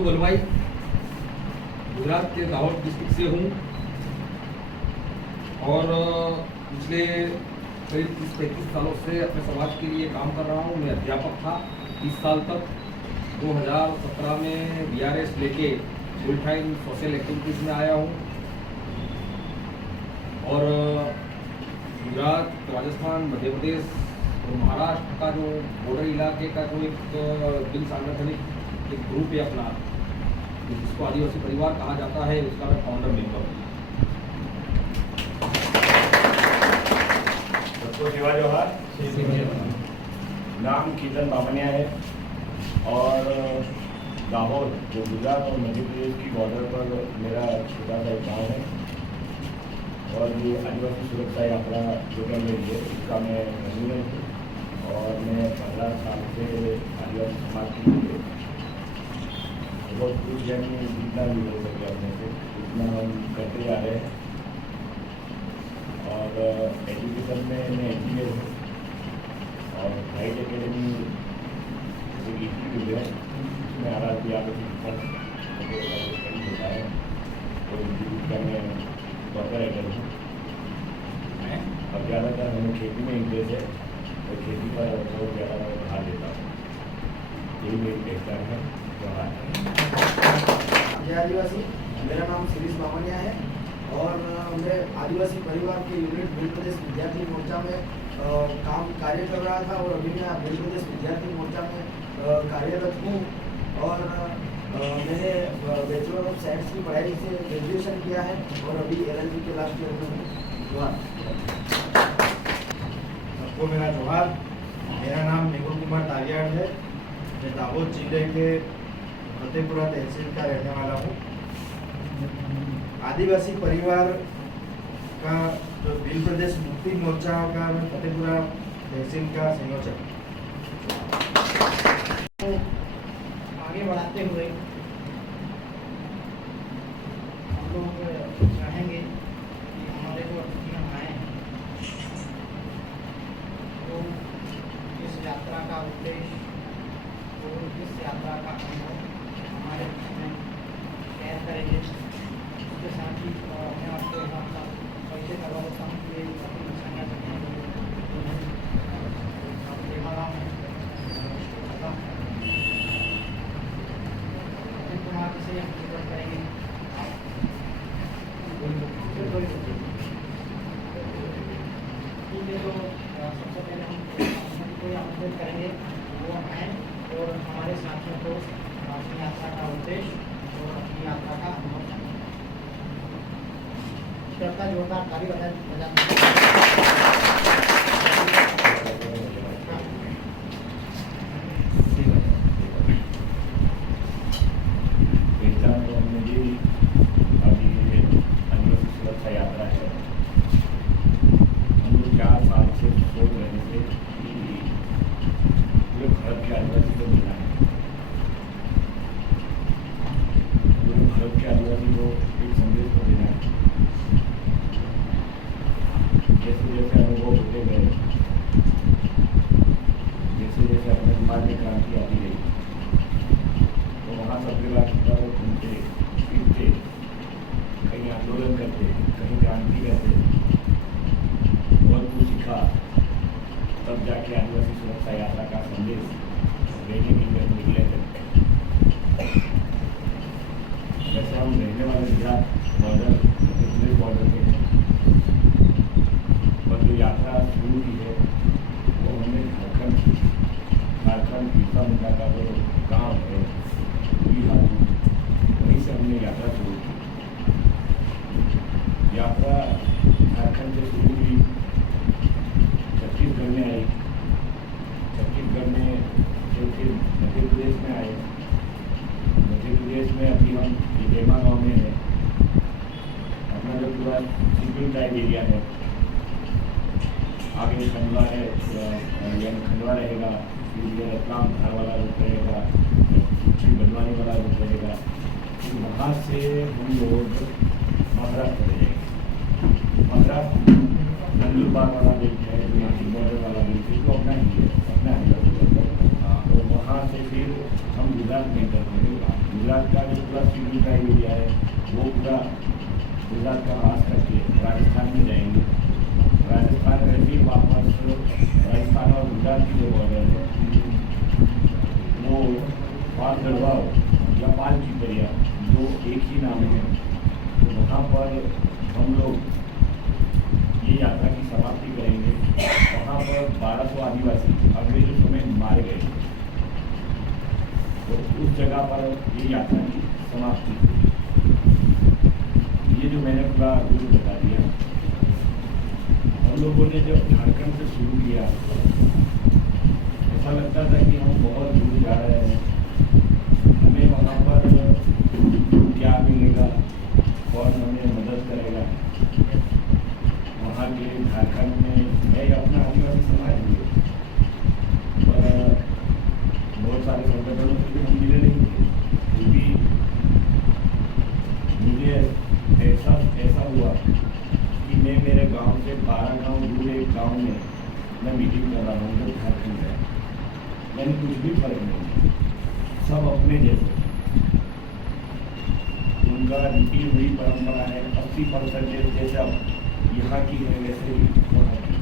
नाथू वलवाई गुजरात के दाहोद डिस्ट्रिक्ट से हूँ और पिछले करीब 30-35 सालों से अपने समाज के लिए काम कर रहा हूँ। मैं अध्यापक था 30 साल तक। 2017 में BRS लेके फुल टाइम सोशल एक्टिविटीज़ में आया हूँ और गुजरात, राजस्थान, मध्य प्रदेश और महाराष्ट्र का जो बॉर्डर इलाके का जो एक बिन सांगठनिक एक ग्रुप है अपना, जिसको आदिवासी परिवार कहा जाता है, उसका मैं फाउंडर मेंबर हूँ। जोहार। नाम कीर्तन बामनिया है और दाहोद जो गुजरात और मध्य प्रदेश की बॉर्डर पर मेरा छोटा सा एक गाँव है और ये आदिवासी सुरक्षा यात्रा जो कर रही है इसका मैं कन्वीनर हूँ और मैं 15 साल से आदिवासी समाज के लिए बहुत कुछ यानी जितना भी हो सके अपने से उतना हम करते जा रहे हैं। और एजुकेशन में मैं इंजीनियर हूँ और हाइट एकेडमी एक इंस्टीट्यूट है उसमें RRB होता है और इंस्टीट्यूट का मैं कॉर्पोरेटर हूँ। अब ज़्यादातर हमें खेती में इंटरेस्ट है और खेती पर बहुत ज़्यादा मैं ध्यान देता हूँ। यही मेरी पहचान है। जय आदिवासी। मेरा नाम शिरीष बामनिया है और मैं आदिवासी परिवार के यूनिट मध्य प्रदेश विद्यार्थी मोर्चा में कार्य कर रहा था और अभी मैं मध्य प्रदेश विद्यार्थी मोर्चा में कार्यरत हूँ और मैंने बैचलर ऑफ साइंस की पढ़ाई से ग्रेजुएशन किया है और अभी LLB के लास्ट ईयर में हूँ। जोहार। सबको मेरा जोहार। मेरा नाम मेहुल कुमार तावियाड़ है। मैं दाहोद जिले के फतेहपुरा तहसील का रहने वाला हूँ। आदिवासी परिवार का जो बिल प्रदेश मुक्ति मोर्चा का मैं फतेहपुरा तहसील का संयोजक। आगे बढ़ाते हुए हम लोग चाहेंगे कि हमारे जो अतिथियाँ आए हैं तो इस यात्रा का उद्देश्य और इस यात्रा का अनुभव हमारे बीच में शेयर करेंगे। उसके साथ ही मैं आपको यहाँ का परिचय करवा देता हूँ कि सबसे पहले हम कोई आमंत्रित करेंगे वो आए और हमारे साथियों को अपनी यात्रा का उद्देश्य और अपनी यात्रा का अनुभव जानें। सबका जोरदार ताली बजाते यात्रा है। हम लोग 4 साल से सोच रहे थे कि पूरे भारत के आदिवासी को मिलना है। पूरे भारत के आदिवासी को एक संदेश को देना है। जैसे जैसे अनुभव होते गए, जैसे जैसे अपने समाज में क्रांति आती रही, तो वहाँ सब जगह घूमते फिरते, कहीं आंदोलन करते, कहीं क्रांति करते, बहुत कुछ सीखा। तब जाके आदिवासी सुरक्षा यात्रा का संदेश लेने के लिए निकले थे। वैसे हम रहने वाले गुजरात बॉर्डर, मध्य प्रदेश बॉर्डर के हैं, पर जो यात्रा शुरू की है वो हमने झारखंड बिरसा मुंडा का जो गाँव है बिहार, वहीं से हमने यात्रा शुरू की। यात्रा झारखंड से शुरू हुई, छत्तीसगढ़ में आई, छत्तीसगढ़ में से फिर मध्य प्रदेश में आए। मध्य प्रदेश में अभी हम बेमा गाँव में हैं। अपना जो पूरा सिंपल टाइप एरिया है, आगे खंडवा है, यानी खंडवा रहेगा, फिर ये रतलाम धार वाला रूट रहेगा, फिर बलवानी वाला रूट रहेगा। फिर वहाँ से हम लोग महाराष्ट्र चले जाएंगे। महाराष्ट्र नंदुरबार वाला बीच है, नासिक बॉर्डर वाला बीच है, तो अपना ही है, अपना है। और वहाँ से फिर हम गुजरात में एंटर होंगे। गुजरात का जो पूरा सिविल का एरिया है वो पूरा गुजरात का पास करके राजस्थान में जाएंगे। राजस्थान में भी वापस राजस्थान और गुजरात की जो बॉर्डर है वो पाल गढ़वाल या पाल चिपरिया जो एक ही नाम है, तो वहाँ पर हम लोग ये यात्रा की समाप्ति करेंगे। वहाँ पर 1200 आदिवासी अगले जो समय मारे गए, तो उस जगह पर ये यात्रा की समाप्ति हुई। ये जो मैंने पूरा रूट बता दिया, हम लोगों ने जब झारखंड से शुरू किया ऐसा लगता था कि हम बहुत दूर जा रहे हैं, हमें वहाँ पर क्या मिलेगा, कौन हमें मदद करेगा। वहाँ के झारखंड में है अपना आदिवासी समाज भी, पर बहुत सारे संगठनों से भी हम मिले नहीं थे। फिर भी मुझे ऐसा हुआ कि मैं मेरे गांव से 12 गांव दूर एक गांव में मैं मीटिंग कर रहा हूँ जो झारखंड है। मैंने कुछ भी फर्क नहीं, सब अपने जैसे, उनका रीति हुई परंपरा है 80% जैसे अब यहाँ की है वैसे ही वहाँ की,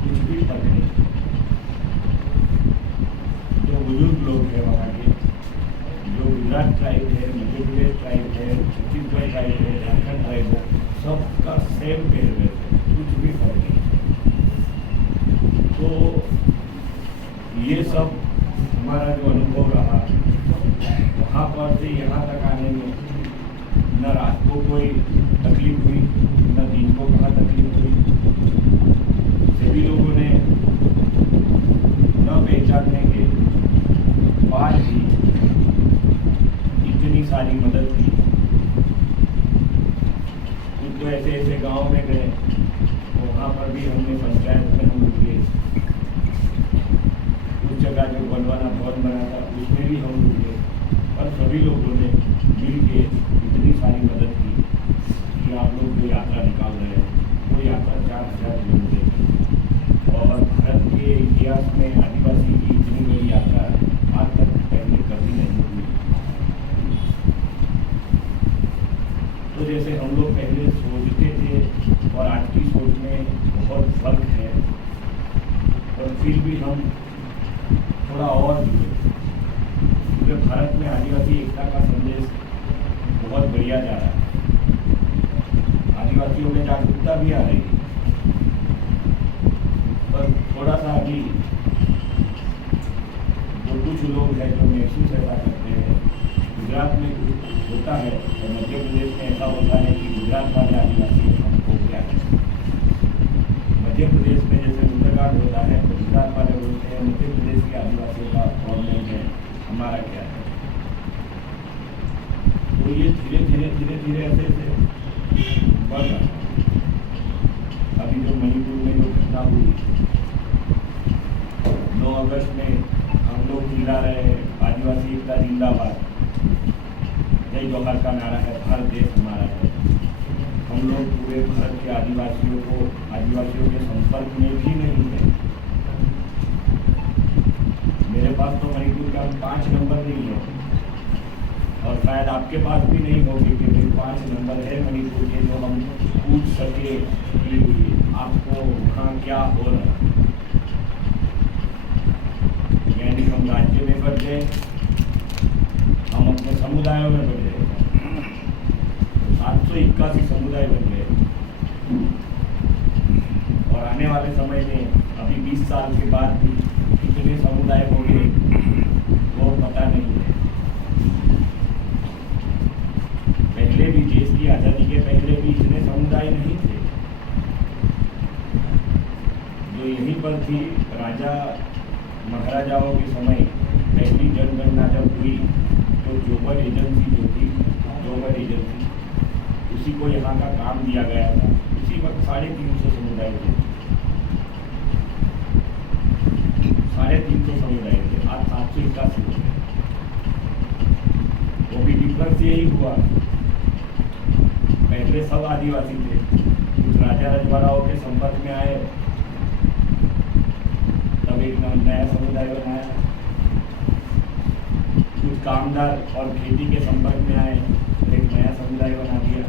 कुछ भी फर्क नहीं। जो बुजुर्ग लोग हैं वहाँ के, जो गुजरात ट्राइब है, मध्य प्रदेश ट्राइब है, छत्तीसगढ़ ट्राइब है, झारखंड ट्राइब है, सबका सेम पहलवे है, कुछ भी फर्क नहीं। तो ये सब हमारा जो अनुभव रहा वहाँ पर से यहाँ तक आने में, न रात को कोई तकलीफ हुई न दिन को कहाँ तकलीफ हुई। सभी लोगों ने न पहचानने के बाद भी इतनी सारी मदद की। कुछ तो ऐसे ऐसे गांव में गए, तो वहाँ पर भी हमने पंचायत में हम रुके। उस जगह जो बलवाना भवन बना था उसमें भी हम रुके, और सभी लोगों ने मिल के इतनी सारी मदद की कि आप लोग जो यात्रा निकाल रहे हैं वो यात्रा 4000 किलोमीटर की, और भारत के इतिहास में आदिवासी की इतनी बड़ी यात्रा आज तक पहले कभी नहीं हुई। तो जैसे हम लोग पहले सोचते थे और आज की सोच में बहुत फर्क है, और फिर भी हम थोड़ा और जुड़े। भारत में आदिवासी एकता का संदेश बहुत बढ़िया जा रहा है, आदिवासियों में जागरूकता भी आ रही है, पर थोड़ा सा अभी जो कुछ लोग हैं जो महसूस ऐसा करते हैं, गुजरात में कुछ होता है और मध्य प्रदेश में ऐसा होता है कि गुजरात वाले आदिवासी हमको क्या है। मध्य प्रदेश में जैसे मुद्राघाट होता है तो गुजरात वाले बोलते हैं मध्य प्रदेश के आदिवासियों का प्रॉब्लम है, हमारा क्या है। तो ये धीरे धीरे ऐसे बढ़ रहा है। अभी जो मणिपुर में जो घटना हुई 9 अगस्त में, हम लोग चिल्ला रहे हैं आदिवासी एकता जिंदाबाद, जय जोहार का नारा है, भारत देश हमारा है। हम लोग पूरे भारत के आदिवासियों के संपर्क में भी नहीं है। मेरे पास तो मणिपुर का 5 नंबर नहीं है, और शायद आपके पास भी नहीं होगी कि मेरे 5 नंबर है मणिपुर के जो हम पूछ सके कि आपको वहाँ क्या हो रहा है। यानी हम राज्य में बढ़ गए, हम अपने समुदायों में बढ़ गए, 781 समुदाय बन गए, और आने वाले समय में अभी 20 साल के बाद भी कितने समुदाय होंगे वो पता नहीं है। पहले भी देश की आज़ादी के पहले भी इतने समुदाय नहीं थे। जो यहीं पर थी राजा महाराजाओं के समय पहली जनगणना जब हुई, तो जोबर एजेंसी जो थी, जोबर एजेंसी, उसी को यहाँ का काम दिया गया था। उसी वक्त 350 समुदाय थे, 350 समुदाय थे, आज 781 हो गए। वो भी डिफरेंस यही हुआ, पहले सब आदिवासी थे, कुछ राजा रजवाड़ाओं के संपर्क में आए, तब एक नया समुदाय बनाया। कुछ कुछ कामदार और खेती के संपर्क में आए, एक नया समुदाय बना दिया।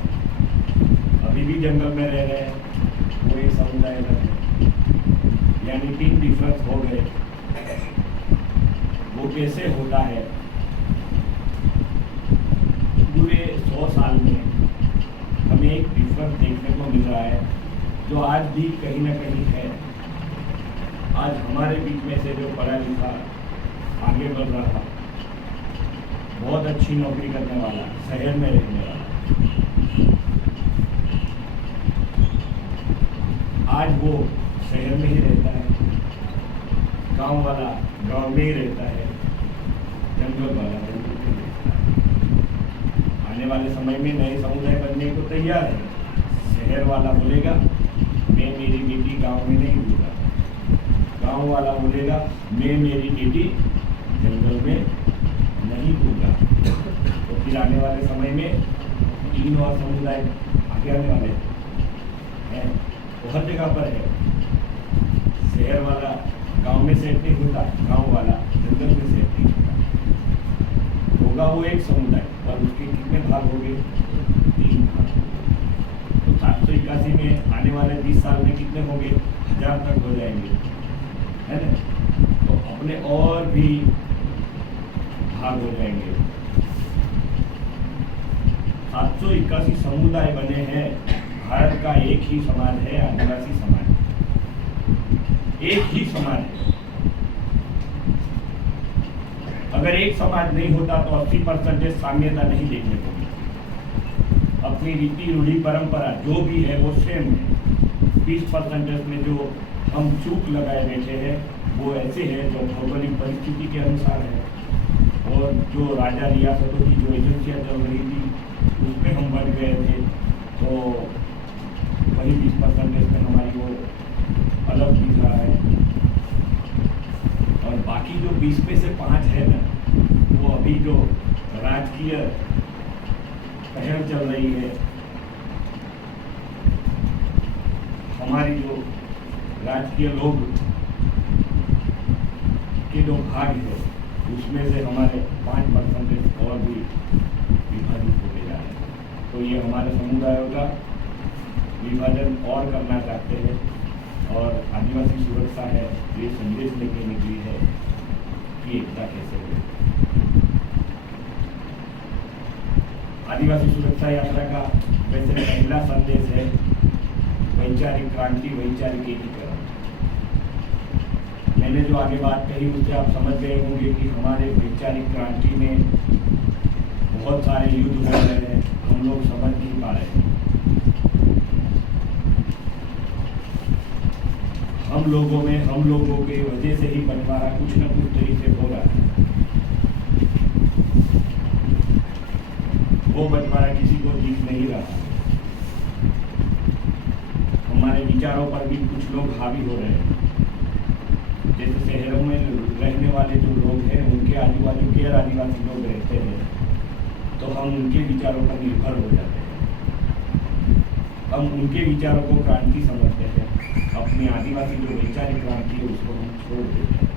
अभी भी जंगल में रह रहे हैं, वो एक समुदाय बन गए, यानी 3 डिफरेंस हो गए। वो कैसे होता है? पूरे 100 साल में हमें एक डिफरेंस देखने को मिल रहा है, जो आज भी कहीं ना कहीं है। आज हमारे बीच में से जो पढ़ा लिखा आगे बढ़ रहा, बहुत अच्छी नौकरी करने वाला, शहर में रहने वाला, आज वो शहर में ही रहता है। गांव वाला गांव में ही रहता है, जंगल वाला जंगल में रहता है। आने वाले समय में नए समुदाय बनने को तैयार है। शहर वाला बोलेगा मैं मेरी बेटी गांव में नहीं दूंगा, गांव वाला बोलेगा मैं मेरी बेटी जंगल में नहीं दूंगा। तो फिर आने वाले समय में 3 और समुदाय आगे आने वाले हैं। तो हर जगह पर है। शहर वाला गांव में सेट नहीं होता, गांव वाला जंगल में सेट नहीं होता। होगा वो एक समुदाय, और उसके कितने भाग हो गए? 3 भाग। तो 781 में आने वाले 20 साल में कितने होंगे? 1000 तक हो जाएंगे, है ना? तो अपने और भी भाग हो जाएंगे। 781 समुदाय बने हैं। भारत का एक ही समाज है, आदिवासी समाज। एक ही समाज है। अगर एक समाज नहीं होता तो 80% साम्यता नहीं देखने को मिलती। अपनी रीति रूढ़ी परंपरा जो भी है वो सेम है। 20% में जो हम चूक लगाए बैठे हैं वो ऐसे हैं जो भौगोलिक परिस्थिति के अनुसार है, और जो राजा रियासतों की जो एजेंसियाँ चल रही थी उसमें हम बढ़ गए थे, तो वही 20% में हमारी वो अलग दिख रहा है। और बाकी जो 20 में से 5 है ना, वो अभी जो राजकीय पहल चल रही है, हमारी जो राजकीय लोग के जो भाग है उसमें से हमारे 5% और भी विभाजित होते जा रहे हैं। तो ये हमारे समुदायों का विभाजन और करना चाहते हैं, और आदिवासी सुरक्षा है ये संदेश लेके निकली है कि एकता कैसे हो। आदिवासी सुरक्षा यात्रा का वैसे पहला संदेश है वैचारिक क्रांति, वैचारिक एकीकरण। मैंने जो आगे बात कही उससे आप समझ गए होंगे कि हमारे वैचारिक क्रांति में बहुत सारे युद्ध हो रहे हैं, हम लोग समझ नहीं पा रहे हैं। हम लोगों के वजह से ही बंटवारा कुछ न कुछ तरीके से हो रहा है। वो बंटवारा किसी को दिख नहीं रहा। हमारे विचारों पर भी कुछ लोग हावी हो रहे हैं। जैसे शहरों में रहने वाले जो लोग हैं उनके आजू बाजू गैर आदिवासी लोग रहते हैं, तो हम उनके विचारों पर निर्भर हो जाते हैं। हम उनके विचारों को क्रांति समझते हैं, अपनी आदिवासी जो वैचारिक क्रांति है उसको हम छोड़ देते हैं।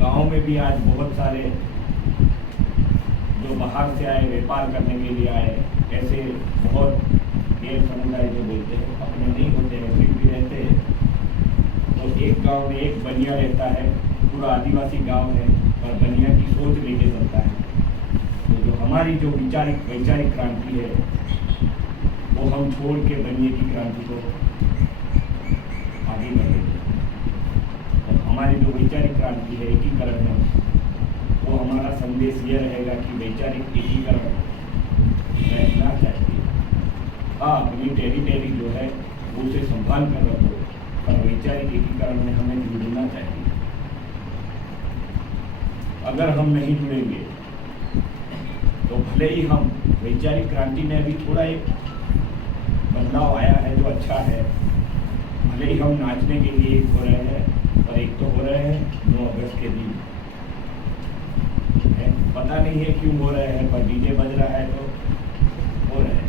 गाँव में भी आज बहुत सारे जो बाहर से आए, व्यापार करने के लिए आए, ऐसे बहुत गैर समुदाय जो बोलते हैं, अपने नहीं होते हैं फिर भी रहते हैं। तो एक गांव में एक बनिया रहता है, पूरा आदिवासी गांव है, पर बनिया की सोच लेके चलता है। तो जो हमारी जो वैचारिक क्रांति है वो हम छोड़ के बनिए की क्रांति को आगे बढ़े। और हमारी जो वैचारिक क्रांति है, एकीकरण है, वो हमारा संदेश ये रहेगा कि वैचारिक एकीकरण रहना चाहिए। हाँ, अपनी टेरिटरी जो है वो उसे संभाल कर रखो, पर वैचारिक एकीकरण में हमें जुड़ना चाहिए। अगर हम नहीं जुड़ेंगे तो भले ही हम वैचारिक क्रांति में अभी थोड़ा एक बदलाव आया है जो अच्छा है, भले ही हम नाचने के लिए एक हो रहे हैं, पर एक तो हो रहे हैं 9 अगस्त के दिन, पता नहीं है क्यों हो रहे हैं, पर डीजे बज रहा है तो हो रहे हैं।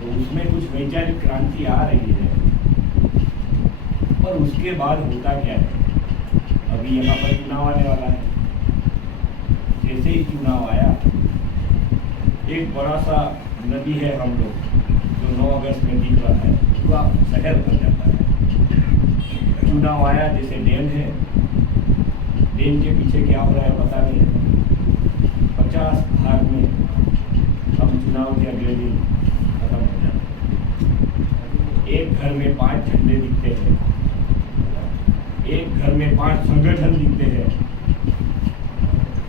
तो उसमें कुछ वैचारिक क्रांति आ रही है, पर उसके बाद होता क्या है? अभी यहाँ पर चुनाव आने वाला है। जैसे ही चुनाव आया, एक बड़ा सा नदी है हम लोग जो 9 अगस्त में दिख रहा है, पूरा शहर बन जाता है। चुनाव आया, जैसे डैम है, डैम के पीछे क्या हो रहा है पता नहीं है। 50 भाग में हम चुनाव के अगले दिन खत्म हो जाते हैं। एक घर में 5 झंडे दिखते हैं, एक घर में 5 संगठन दिखते हैं,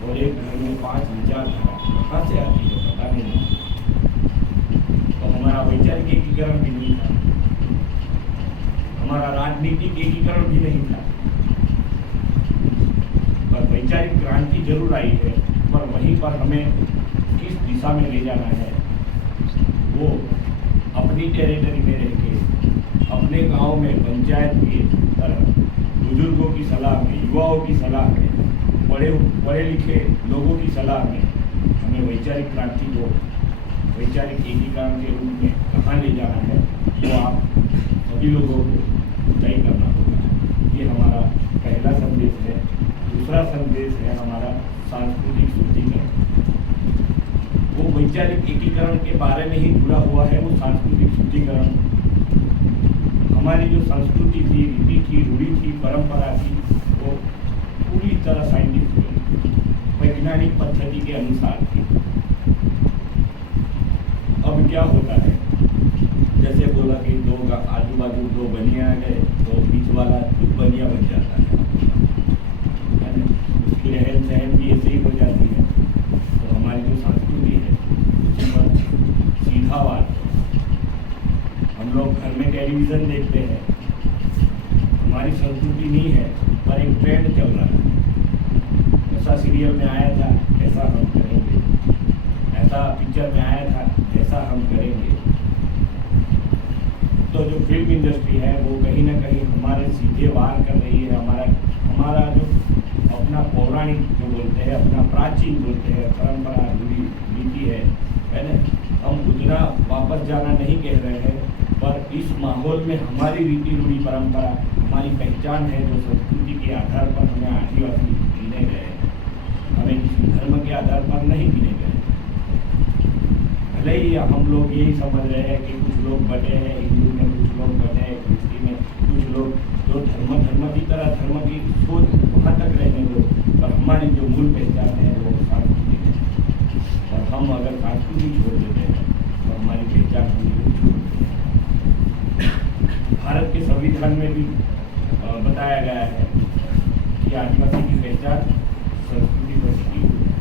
और एक घर में 5 विचारधारा कहाँ से आती है पता नहीं। तो हमारा वैचारिक एकीकरण भी नहीं था, हमारा राजनीतिक एकीकरण भी नहीं था। पर वैचारिक क्रांति जरूर आई है, पर वहीं पर हमें किस दिशा में ले जाना है वो अपनी टेरिटरी में रह के, अपने गांव में पंचायत की तरह बुजुर्गों की सलाह में, युवाओं की सलाह में, पढ़े लिखे लोगों की सलाह में हमें वैचारिक क्रांति को वैचारिक एकीकरण के रूप में कहाँ ले जाना है वो आप सभी लोगों को तय करना होगा। ये हमारा पहला संदेश है। दूसरा संदेश है हमारा सांस्कृतिक शुद्धिकरण। वो वैचारिक एकीकरण के बारे में ही जुड़ा हुआ है। वो सांस्कृतिक शुद्धिकरण हमारी जो संस्कृति थी, रीति थी, रूढ़ी थी, परंपरा थी, वो पूरी तरह साइंटिफिक वैज्ञानिक पद्धति के अनुसार थी। अब क्या होता है, जैसे बोला कि दो आजू बाजू 2 बनिया गए तो बीच वाला खुद बनिया बन जाता है, उसकी रहन सहन भी ऐसे ही हो जाती है। तो हमारी जो संस्कृति है उसी पर सीधा बात, हम लोग घर में टेलीविज़न देखते हैं, हमारी संस्कृति नहीं है, पर एक ट्रेंड चल रहा है। ऐसा सीरियल में आया था ऐसा हम करेंगे, ऐसा पिक्चर में आया था ऐसा हम करेंगे। तो जो फिल्म इंडस्ट्री है वो कहीं ना कहीं हमारे सीधे वार कर रही है। हमारा जो अपना पौराणिक जो बोलते हैं, अपना प्राचीन बोलते हैं, परंपरा रूढ़ी नीति है ना, हम उतना वापस जाना नहीं कह रहे हैं, पर इस माहौल में हमारी रीति रूढ़ी परंपरा हमारी पहचान है, जो संस्कृति के आधार पर हमें आदिवासी गिने गए हैं, हमें किसी धर्म के आधार पर नहीं गिने गए। भले ही हम लोग यही समझ रहे हैं कि कुछ लोग बटे हैं हिंदू में, कुछ लोग बटे हैं क्रिश्ती में, कुछ लोग जो धर्म की तरह धर्म की सोच वहाँ तक रहने दो, पर हमारी जो मूल पहचान है वो सांस्कृतिक है। और हम अगर संस्कृति छोड़ देते हैं तो हमारी पहचान हम छोड़ देते हैं। भारत के संविधान में भी बताया गया है कि आदिवासी की पहचान संस्कृति पर टिकी हुई है,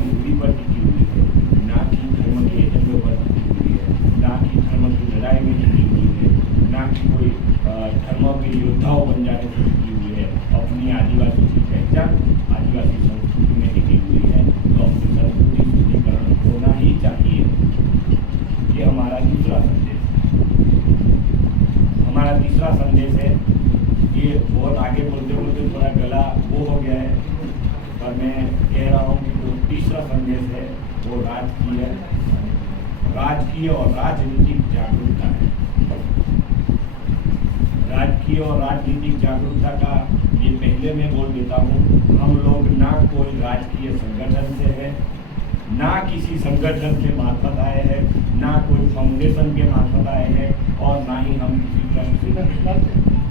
रूढ़ी पर टिकी हुई है, ना कि धर्म के एजेंडों पर टिकी हुई है, ना कि धर्म की लड़ाई में टिकी हुई है, ना कि कोई धर्म के योद्धाओं बन जाने से टिकी हुई है। अपनी आदिवासी की पहचान आदिवासी संस्कृति में टिकी हुई है, तो अपनी संस्कृति शुद्धिकरण होना ही चाहिए। ये हमारा दूसरा संदेश है। हमारा तीसरा संदेश है, ये बहुत आगे बोलते बोलते थोड़ा गला वो हो गया है, पर मैं कह रहा हूँ कि जो तीसरा संदेश है वो राजकीय और राजनीतिक जागरूकता है। राजकीय और राजनीतिक जागरूकता का ये पहले मैं बोल देता हूँ, हम लोग ना कोई राजकीय संगठन से है, ना किसी संगठन के मार्फत आए हैं, ना कोई फाउंडेशन के मार्फत आए हैं, और ना ही हम किसी ट्रस्ट से।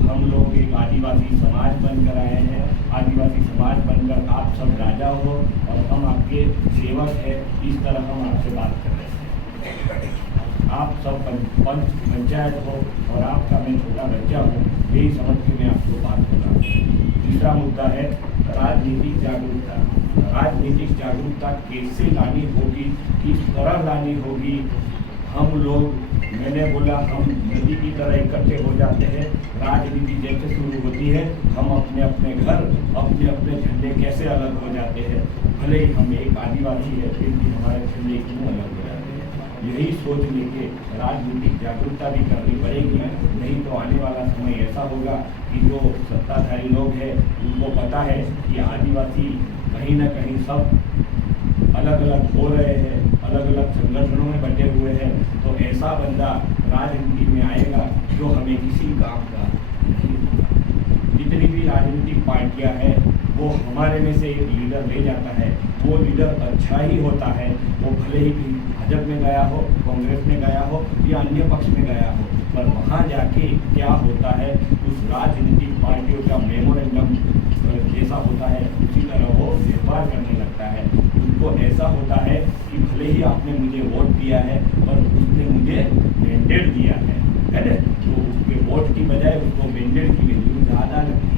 हम लोग एक आदिवासी समाज बनकर आए हैं। आदिवासी समाज बनकर आप सब राजा हो और हम आपके सेवक हैं, इस तरह हम आपसे बात कर रहे हैं। आप सब पंचायत हो और आपका मैं छोटा बच्चा हूँ, यही समझ के मैं आपको बात कर रहा हूँ। तीसरा मुद्दा है राजनीतिक जागरूकता। राजनीतिक जागरूकता कैसे लानी होगी, किस तरह लानी होगी। हम लोग, मैंने बोला, हम नदी की तरह इकट्ठे हो जाते हैं। राजनीति जैसे शुरू होती है, हम अपने अपने घर, अपने अपने झंडे कैसे अलग हो जाते हैं। भले ही हम एक आदिवासी है, फिर भी हमारे झंडे क्यों अलग हो जाते हैं। यही सोच लेके राजनीतिक जागरूकता भी करनी पड़ेगी, नहीं तो आने वाला समय ऐसा होगा कि जो सत्ताधारी लोग हैं उनको पता है कि आदिवासी कहीं ना कहीं सब अलग अलग हो रहे हैं, अलग अलग संगठनों में बटे हुए हैं, तो ऐसा बंदा राजनीति में आएगा जो हमें किसी काम का नहीं होगा। जितनी भी राजनीतिक पार्टियां हैं हमारे में से एक लीडर ले जाता है, वो लीडर अच्छा ही होता है, वो भले ही भाजपा में गया हो, कांग्रेस में गया हो या अन्य पक्ष में गया हो, पर वहाँ जाके क्या होता है, उस राजनीतिक पार्टियों का मेमोरेंडम जैसा होता है उसी तरह वो व्यवहार करने लगता है। उनको ऐसा होता है कि भले ही आपने मुझे वोट दिया है, पर उसने मुझे मैंडेट दिया है ना, तो उसके वोट की बजाय उसको मैंडेट की वैल्यू ज़्यादा लगती है,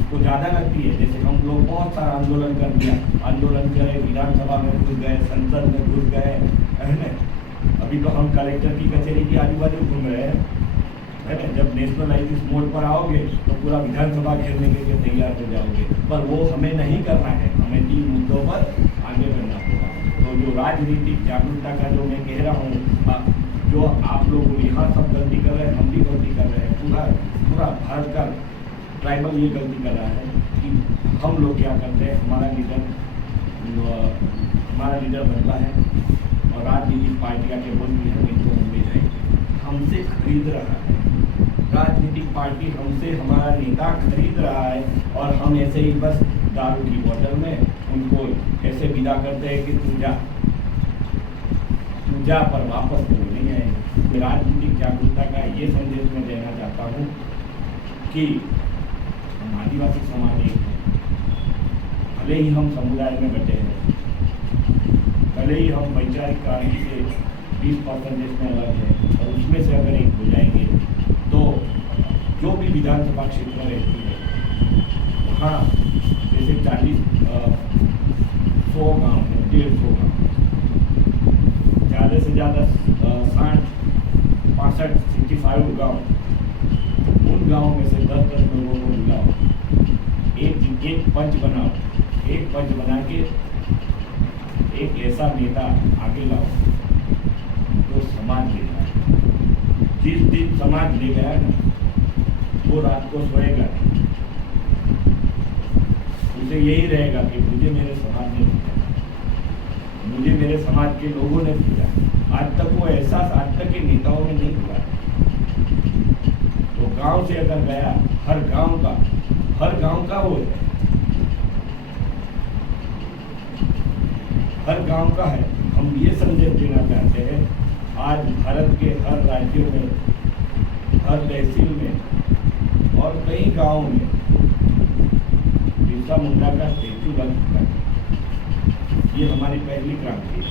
उसको ज़्यादा लगती है। जैसे हम लोग बहुत सारा आंदोलन कर दिया, आंदोलन करे, विधानसभा में घुस गए, संसद में घुस गए, है ना। अभी तो हम कलेक्टर की कचहरी के आजू बाजू घूम रहे हैं, है ना। जब नेशनलाइज मोड पर आओगे तो पूरा विधानसभा घेरने के लिए तैयार हो जाओगे, पर वो हमें नहीं करना है, हमें 3 मुद्दों पर आगे बढ़ना होगा। तो जो राजनीतिक जागरूकता का जो मैं कह रहा हूँ, जो आप लोग यहाँ सब गलती कर रहे हैं, हम भी गलती कर रहे हैं, पूरा भारत का ट्राइबल ये गलती कर रहा है कि हम लोग क्या करते हैं, हमारा लीडर बनता है और राजनीतिक पार्टियाँ के बोलती है इनको हम ले जाएंगे, हमसे खरीद रहा है, राजनीतिक पार्टी हमसे हमारा नेता खरीद रहा है, और हम ऐसे ही बस दारू की बोतल में उनको ऐसे विदा करते हैं कि तू जा पर वापस तो नहीं आएंगे। राजनीतिक जागरूकता का ये संदेश मैं देना चाहता हूँ कि हम आदिवासी समाज एक है, भले ही हम समुदाय में बटे हैं, भले ही हम वैचारिक क्रांति से 20% में अलग है, और उसमें से अगर एक हो जाएंगे तो जो भी विधानसभा क्षेत्र में रहती है वहाँ जैसे 100 गाँव है, 150 गाँव, ज़्यादा से ज़्यादा 60, 65, 65 गाँव, उन गाँव में से 10-10 लोगों को बुलाओ, एक पंच बनाओ, एक पंच बना के एक ऐसा नेता आगे लाओ जो समाज ले जाए। जिस दिन समाज ले गया ना, वो रात को सोएगा नहीं, उसे यही रहेगा कि मुझे मेरे समाज ने पूछा, मुझे मेरे समाज के लोगों ने पूछा। आज तक वो एहसास आज तक के नेताओं में नहीं हुआ। तो गांव से अगर गया, हर गांव का वो है, हर गांव का है। हम ये संदेश देना चाहते हैं, आज भारत के हर राज्यों में, हर तहसील में और कई गांवों में बिरसा मुंडा का स्टेचू बन चुका है। ये हमारी पहली क्रांति है,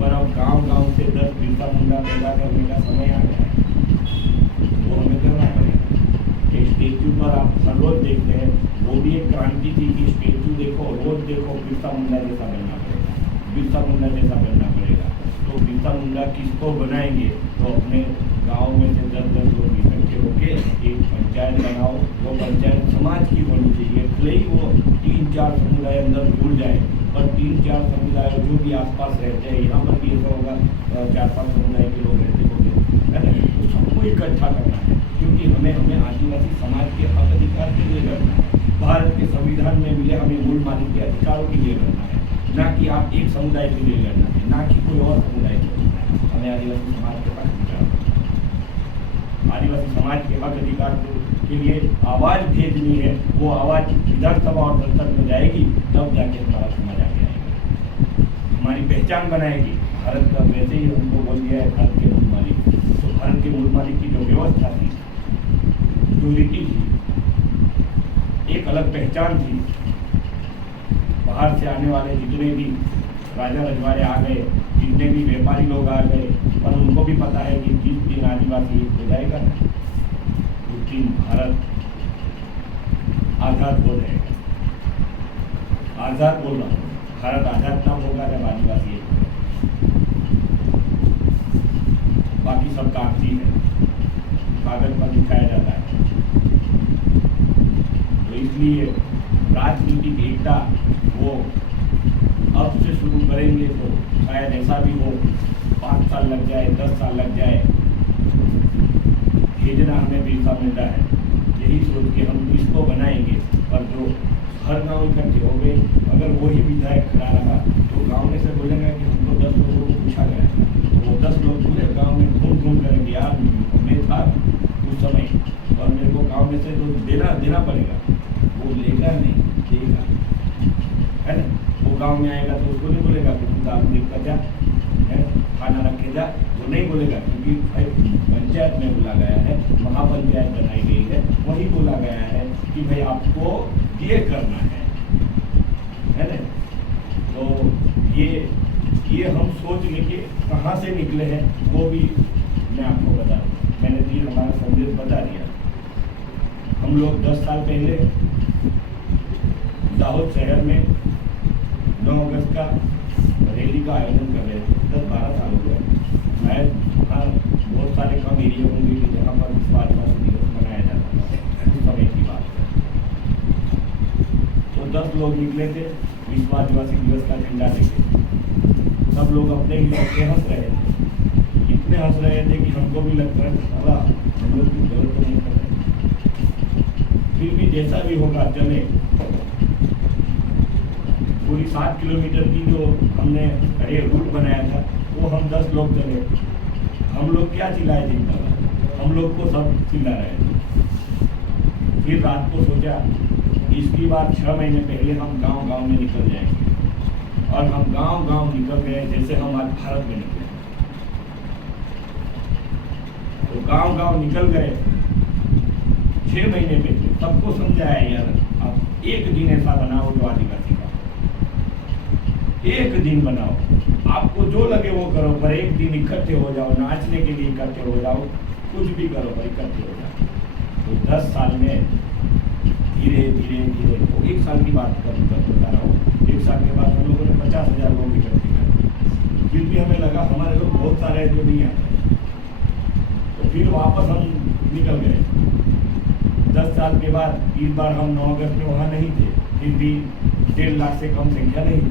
पर अब गांव से 10 बिरसा मुंडा पैदा करने का समय आ गया है, वो हमें करना पड़ेगा। एक स्टेचू पर आप हर रोज देखते हैं, वो भी एक क्रांति थी कि स्टेचू देखो, रोज देखो, बिरसा मुंडा जैसा बनना पड़ेगा, बिरसा मुंडा जैसा बनना पड़ेगा। तो बिरसा मुंडा किसको बनाएंगे, तो अपने गांव में से 10-10 लोग इकट्ठे होके एक पंचायत बनाओ। वो पंचायत समाज की होनी चाहिए, भले ही वो 3-4 समुदाय अंदर जुड़ जाए, पर 3-4 समुदाय जो भी आसपास रहते हैं, यहाँ पर भी ऐसा होगा 4-5 समुदाय के लोग रहते होंगे, है ना। तो सबको इकट्ठा करना है, क्योंकि हमें आदिवासी समाज के हक अधिकार के लिए लड़ना है, भारत के संविधान में मिले हमें मूल मालिक के अधिकारों के लिए लड़ना है, ना कि आप एक समुदाय के लिए लड़ना है, ना कि कोई और समुदाय के लिए लड़ना है। हमें आदिवासी समाज के हक अधिकार, आदिवासी समाज के हक अधिकार के लिए आवाज़ भेजनी है। वो आवाज़ विधानसभा और संसद में जाएगी, तब जाके हमारा समाज आगे आएगा, हमारी पहचान बनाएगी। भारत का वैसे ही हमको बोल दिया है भारत के मूल मालिक, तो भारत के मूल मालिक की जो व्यवस्था थी, जो रीति थी, एक अलग पहचान थी। बाहर से आने वाले जितने भी राजा रजवाड़े आ गए, जितने भी व्यापारी लोग आ गए, और उनको भी पता है कि जिस दिन आदिवासी हो जाएगा ना, उस दिन भारत आज़ाद हो जाएगा। आज़ाद बोल रहा हूँ, भारत आज़ाद तब होगा जब आदिवासी एक होगा। बाकी सब कागजी है, कागज पर दिखाया जाता है। तो इसलिए राजनीतिक एकता वो अब से शुरू करेंगे तो शायद ऐसा भी हो 5 साल लग जाए, 10 साल लग जाए, भेजना हमें बिरसा मुंडा है, यही सोच के हम इसको बनाएंगे। पर जो हर गांव इकट्ठे हो गए, अगर वही विधायक खड़ा रहा तो गांव में से बोलेंगे कि हमको 10 लोगों को पूछा गया, तो वो 10 लोग पूरे गांव में घूम करेंगे, यार मैं था उस समय और मेरे को गांव में से तो देना पड़ेगा। में आएगा तो उसको नहीं बोलेगा कि तुम दाल लेकर जा, खाना रख के जा, वो नहीं बोलेगा, क्योंकि भाई पंचायत में बोला गया है, महापंचायत बनाई गई है, वही बोला गया है कि भाई आपको ये करना है ना। तो ये हम सोच लेके कहाँ से निकले हैं वो भी मैं आपको बता दूँ। मैंने भी हमारा संदेश बता दिया। हम लोग 10 साल पहले दाहोद शहर में 9 अगस्त का रैली का आयोजन कर रहे थे। 10-12 साल हो गए। शायद वहाँ बहुत सारे कम एरिया होंगे कि जहाँ पर विश्व आदिवासी दिवस मनाया जाता था, उस समय की बात है। तो 10 लोग निकले थे विश्व आदिवासी दिवस का झंडा लेके। सब लोग अपने ही लोग के हंस रहे थे, इतने हंस रहे थे कि हमको भी लगता है साला हम लोग की गलत तो नहीं कर रहे। फिर भी जैसा भी होगा चले। पूरी 7 किलोमीटर की जो हमने रूट बनाया था वो हम 10 लोग चले। हम लोग क्या चिल्लाए दिन भर, हम लोग को सब चिल्ला रहे थे। फिर रात को सोचा इसकी बात 6 महीने पहले हम गांव-गांव में निकल जाएंगे, और हम गांव-गांव निकल गए जैसे हम आज भारत में निकले। तो गांव-गांव निकल गए 6 महीने पहले, सबको समझाया यार आप एक दिन ऐसा बनाओ जो आदिवासी का, एक दिन बनाओ, आपको जो लगे वो करो, पर एक दिन इकट्ठे हो जाओ, नाचने के लिए इकट्ठे हो जाओ, कुछ भी करो पर इकट्ठे हो जाओ। तो 10 साल में धीरे धीरे धीरे, तो 1 साल की बात बता रहा हूँ। 1 साल के बाद हम लोगों ने 50,000 लोग इकट्ठे कर। फिर भी हमें लगा हमारे लोग बहुत सारे हैं जो नहीं आते, तो फिर वापस हम निकल गए। 10 साल के बाद इस बार हम 9 अगस्त में वहाँ नहीं थे, फिर भी 1.5 लाख से कम संख्या नहीं थी।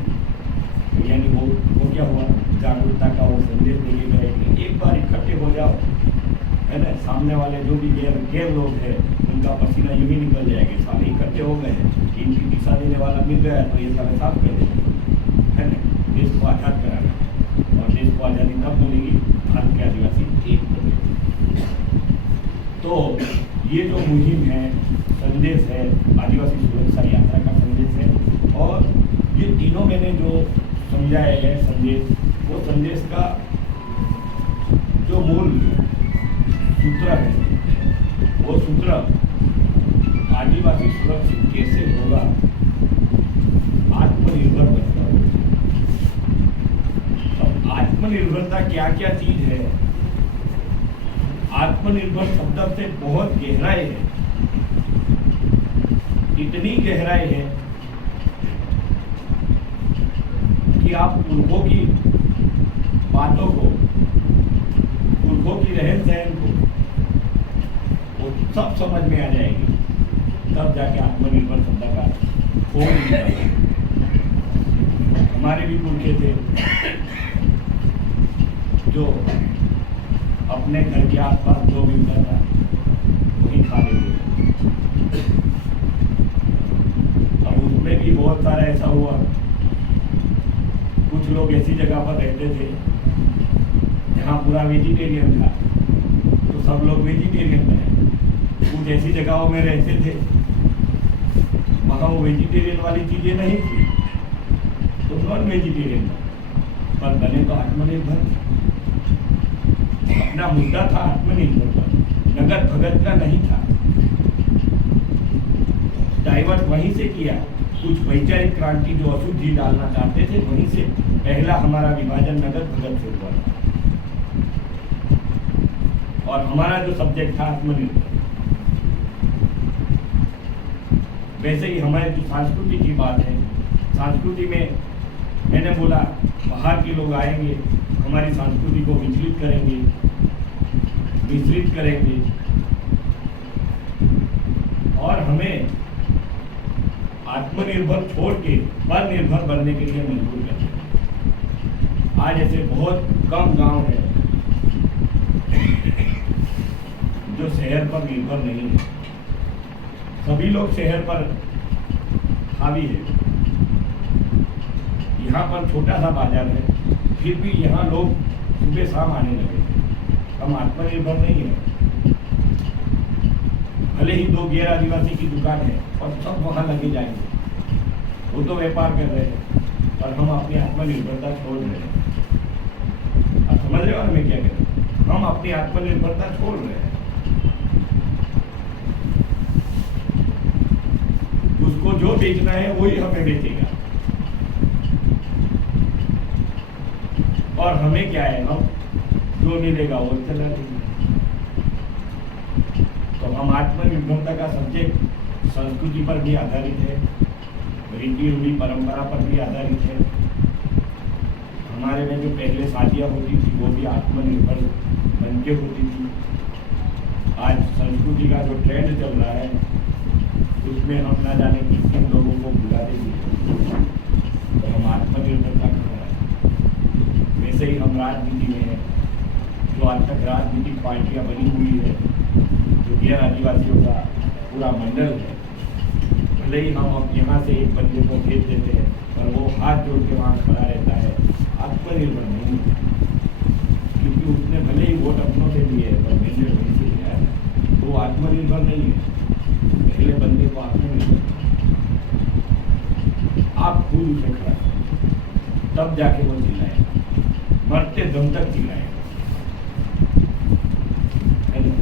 तो यानी वो क्या हुआ, जागरूकता का वो संदेश देके गए कि एक बार इकट्ठे हो जाओ, है ना। सामने वाले जो भी गैर लोग हैं उनका पसीना यूं ही निकल जाएगा। सारे इकट्ठे हो गए हैं, इनकी दिशा देने वाला मिल गया तो ये सारे साफ कर देंगे, है ना। देश को आज़ाद कराना, और देश को आज़ादी तब मिलेगी भारत के आदिवासी एक होंगे। तो ये जो मुहिम है, संदेश है, आदिवासी सुरक्षा यात्रा का संदेश है, और ये तीनों मैंने जो समझाए है संदेश, वो संदेश का जो मूल सूत्र है, वो सूत्र आदिवासी सुरक्षित कैसे होगा, आत्मनिर्भर बनता होगा। अब आत्मनिर्भरता क्या क्या चीज है? आत्मनिर्भर शब्द से बहुत गहराई है, इतनी गहराई है कि आप पुरखों की बातों को, पुरखों की रहन सहन को वो सब समझ में आ जाएगी, तब जाके आत्मनिर्भर शब्द का खोज निकलेगा। हमारे भी पुरखे थे जो अपने घर के आसपास जो मिलता था वही खा लेते थे। अब उसमें भी बहुत सारा ऐसा हुआ, कुछ लोग ऐसी जगह पर रहते थे जहाँ पूरा वेजिटेरियन था, तो सब लोग वेजिटेरियन रहे। कुछ ऐसी जगहों में रहते थे वहाँ वो वेजिटेरियन वाली चीज़ें नहीं थी, तो नॉन वेजिटेरियन, पर बने तो आत्मनिर्भर। अपना मुद्दा था आत्मनिर्भर का, नगद भगत का नहीं था। डाइवर्ट वहीं से किया, कुछ वैचारिक क्रांति जो अशुद्धि डालना चाहते थे वहीं से पहला हमारा विभाजन नगद भगत से हुआ, और हमारा जो सब्जेक्ट था आत्मनिर्भर। वैसे ही हमारे जो संस्कृति की बात है, संस्कृति में मैंने बोला बाहर के लोग आएंगे, हमारी संस्कृति को विचलित करेंगे, मिश्रित करेंगे, और हमें आत्मनिर्भर छोड़ के परनिर्भर बनने के लिए मजबूर करते हैं। आज ऐसे बहुत कम गांव हैं जो शहर पर निर्भर नहीं है। सभी लोग शहर पर हावी है। यहाँ पर छोटा सा बाजार है, फिर भी यहाँ लोग सुबह शाम आने लगे। हम आत्मनिर्भर नहीं है। भले ही 2 गैर आदिवासी की दुकान है और सब वहाँ लगे जाएंगे, वो तो व्यापार कर रहे हैं, और हम अपनी आत्मनिर्भरता छोड़ रहे हैं। आप समझ रहे हो मैं क्या कह रहा हूँ? हम अपनी आत्मनिर्भरता छोड़ रहे हैं। उसको जो बेचना है वही हमें बेचेगा, और हमें क्या है, हम जो मिलेगा वो चला देंगे। तो हम आत्मनिर्भरता का सब्जेक्ट संस्कृति पर भी आधारित है, रीति रूढ़ी परंपरा पर भी आधारित है। हमारे में जो पहले शादियाँ होती थी वो भी आत्मनिर्भर बन के होती थी। आज संस्कृति का जो ट्रेंड चल रहा है उसमें हम ना जाने किन लोगों को बुला देंगे, तो हम आत्मनिर्भरता कर रहे हैं। वैसे ही हम राजनीति में हैं, जो आज तक राजनीतिक पार्टियां बनी हुई है, जो गैर आदिवासियों का पूरा मंडल है, भले ही हम अब यहाँ से एक बंदे को भेज देते हैं पर वो हाथ जोड़ के वहाँ खड़ा रहता है, आत्मनिर्भर नहीं है, क्योंकि उसने भले ही वोट अपनों से लिए है पर मिलने वहीं से लिया है, वो आत्मनिर्भर नहीं है। पहले बंदे को आत्मनिर्भर, आप खुद उसे खड़ा करें, तब जाके वो चिल्लाएगा, मरते दम तक चिल्लाएगा, है ना?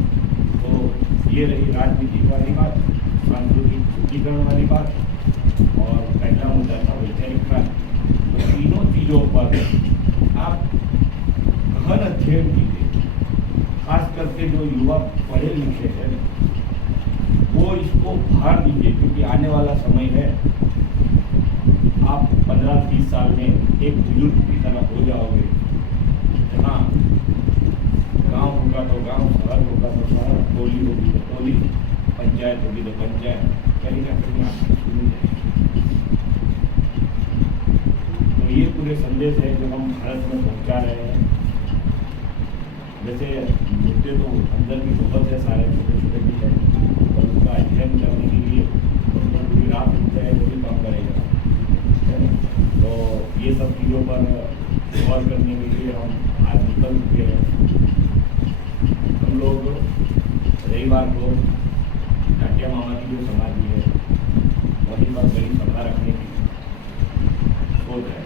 तो ये रही राजनीतिक वाली बात, सांस्कृतिक शुद्धिकरण वाली बात, और पहला मुद्दा था वैचारिक क्रांति। तो तीनों चीज़ों पर आप गहन अध्ययन कीजिए, खास करके जो युवा पढ़े लिखे हैं वो इसको भार दीजिए, क्योंकि आने वाला समय है, आप 15-20 साल में एक बुजुर्ग की तरह हो जाओगे, जहाँ गांव होगा तो गांव, शहर होगा तो शहर, टोली होगी तो टोली, पंचायत होगी तो पंचायत, कहीं ना कहीं आपकी सुनी जाएगी। तो ये पूरे संदेश है जो हम भारत में पहुंचा रहे हैं। वैसे मुद्दे तो अंदर की बहुत है, सारे छोटे छोटे भी हैं, और उसका अध्ययन करने के लिए तो पूरी रात उठते हैं वही काम करेगा, है ना? तो ये सब चीज़ों पर गौर करने के लिए हम आज निकल चुके हैं। हम लोग रविवार को टाटिया मामा की जो समाधि है वहीं पर बड़ी सभा रखने की सोच है।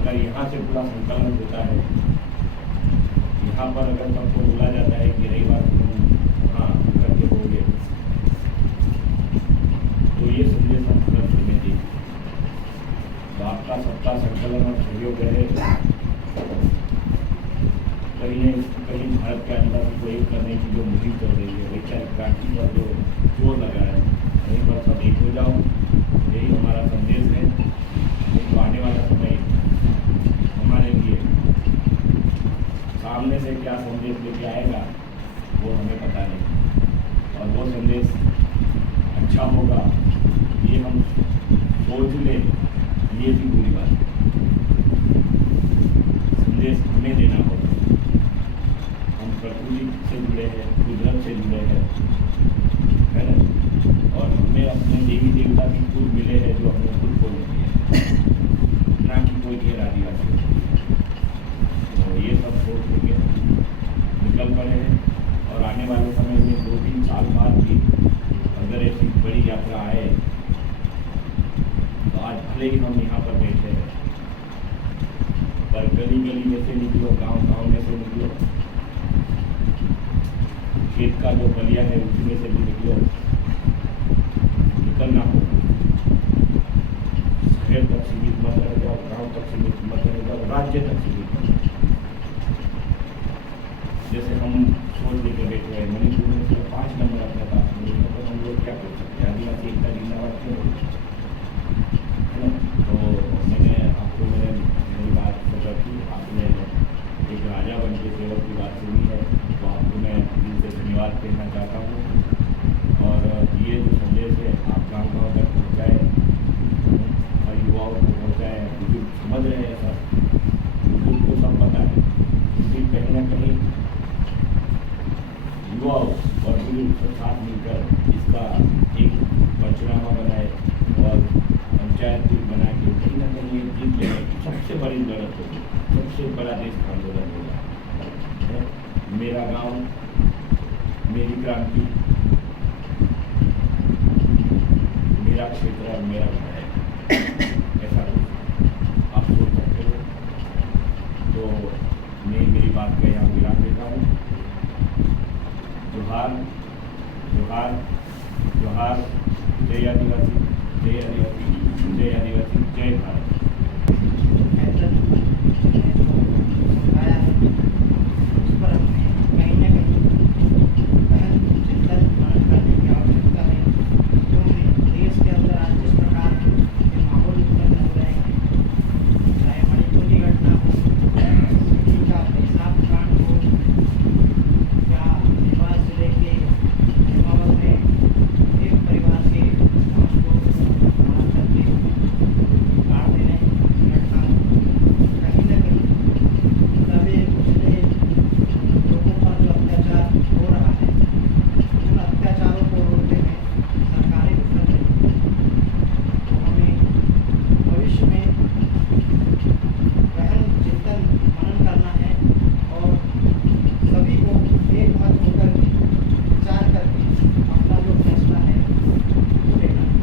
अगर यहाँ से पूरा संकलन होता है, यहाँ पर अगर सबको बोला जाता है कि रविवार को हाँ करके होंगे, तो ये संदेश हम भारत में देंगे। तो आपका सबका संकलन और सहयोग है, कहीं भारत के आदिवासी को एक करने की जो मुहिम चल रही है, वैचारिक क्रांति पर जो जोर लगा है, वहीं पर सब एक हो जाओ, यही हमारा संदेश है। तो आने वाला समय हमारे लिए सामने से क्या संदेश लेके आएगा वो हमें पता नहीं, और वो संदेश अच्छा होगा ये हम सोच लें, ये भी बुरी बात है। संदेश हमें देना होगा। हम प्रकृति से जुड़े हैं, कुदरत से जुड़े हैं, है ना? और हमें अपने देवी देवता भी खुद मिले हैं जो हमें खुद को मिले हैं, ना कि कोई गैर आदिवासी। तो ये सब सोच लेके हम निकल पड़े हैं, और आने वाले समय में 2-3 साल बाद भी अगर ऐसी बड़ी यात्रा आए तो आज भले ही हम यहाँ पर बैठे हैं, पर गली गली में से निकलो, गांव गांव में से निकलो, खेत का जो बलिया है उसमें से भी निकलो, निकलना हो। शहर तक सीमित मत रह जाओ, गाँव तक सीमित मत रह जाओ, राज्य तक सीमित मत रह जाओ। जैसे हम सोच लेके बैठे हैं मणिपुर में सिर्फ 5 नंबर अपने पास नहीं है, तो हम लोग क्या कर सकते हैं? आदिवासी एकता जिंदाबाद क्यों हो, है ना? तो मैंने आपको मेरी बात रखी, आपने एक राजा बन के सेवक की बात सुनी है, तो आपको मैं दिल से धन्यवाद कहना चाहता हूँ। और ये जो संदेश है आप गाँव गाँव तक पहुँचाएँ और युवाओं को पहुँचाएँ। बुजुर्ग समझ रहे हैं सब, बुजुर्ग को सब पता है, क्योंकि कहीं ना कहीं युवाओं और बुजुर्ग सब साथ मिलकर इसका एक पंचनामा बनाए और पंचायत भी बना के कहीं ना कहीं ये जीत लेने की सबसे बड़ी लड़त होगी, सबसे बड़ा देश का आंदोलन होगा। मेरा गांव, मेरी क्रांति, मेरा क्षेत्र और मेरा घर है, ऐसा जवान जोहार जोहार। जय आदिवासी, जय आदिवासी, जय आदिवासी, जय भारत। आया है उस पर हमें कहीं न कहीं गहन चिंतन मनन करने की आवश्यकता है, क्योंकि देश के अंदर आज जिस प्रकार के माहौल उत्पन्न हो रहे हैं, चाहे मणिपुर की घटना हो, दिल्ली का पेशाब कांड हो, या देवास जिले के नेमावर में एक परिवार के 5 लोग मार करके गाड़ देने की घटना हो, कहीं न कहीं दबे कुचले लोगों पर जो अत्याचार हो रहा है, उन अत्याचारों को रोकने में सरकारें विफल रही हैं। तो हमें भविष्य में गहन चिंतन मनन करना है और सभी को एक मत होकर के विचार करके अपना जो फैसला है वो लेना है।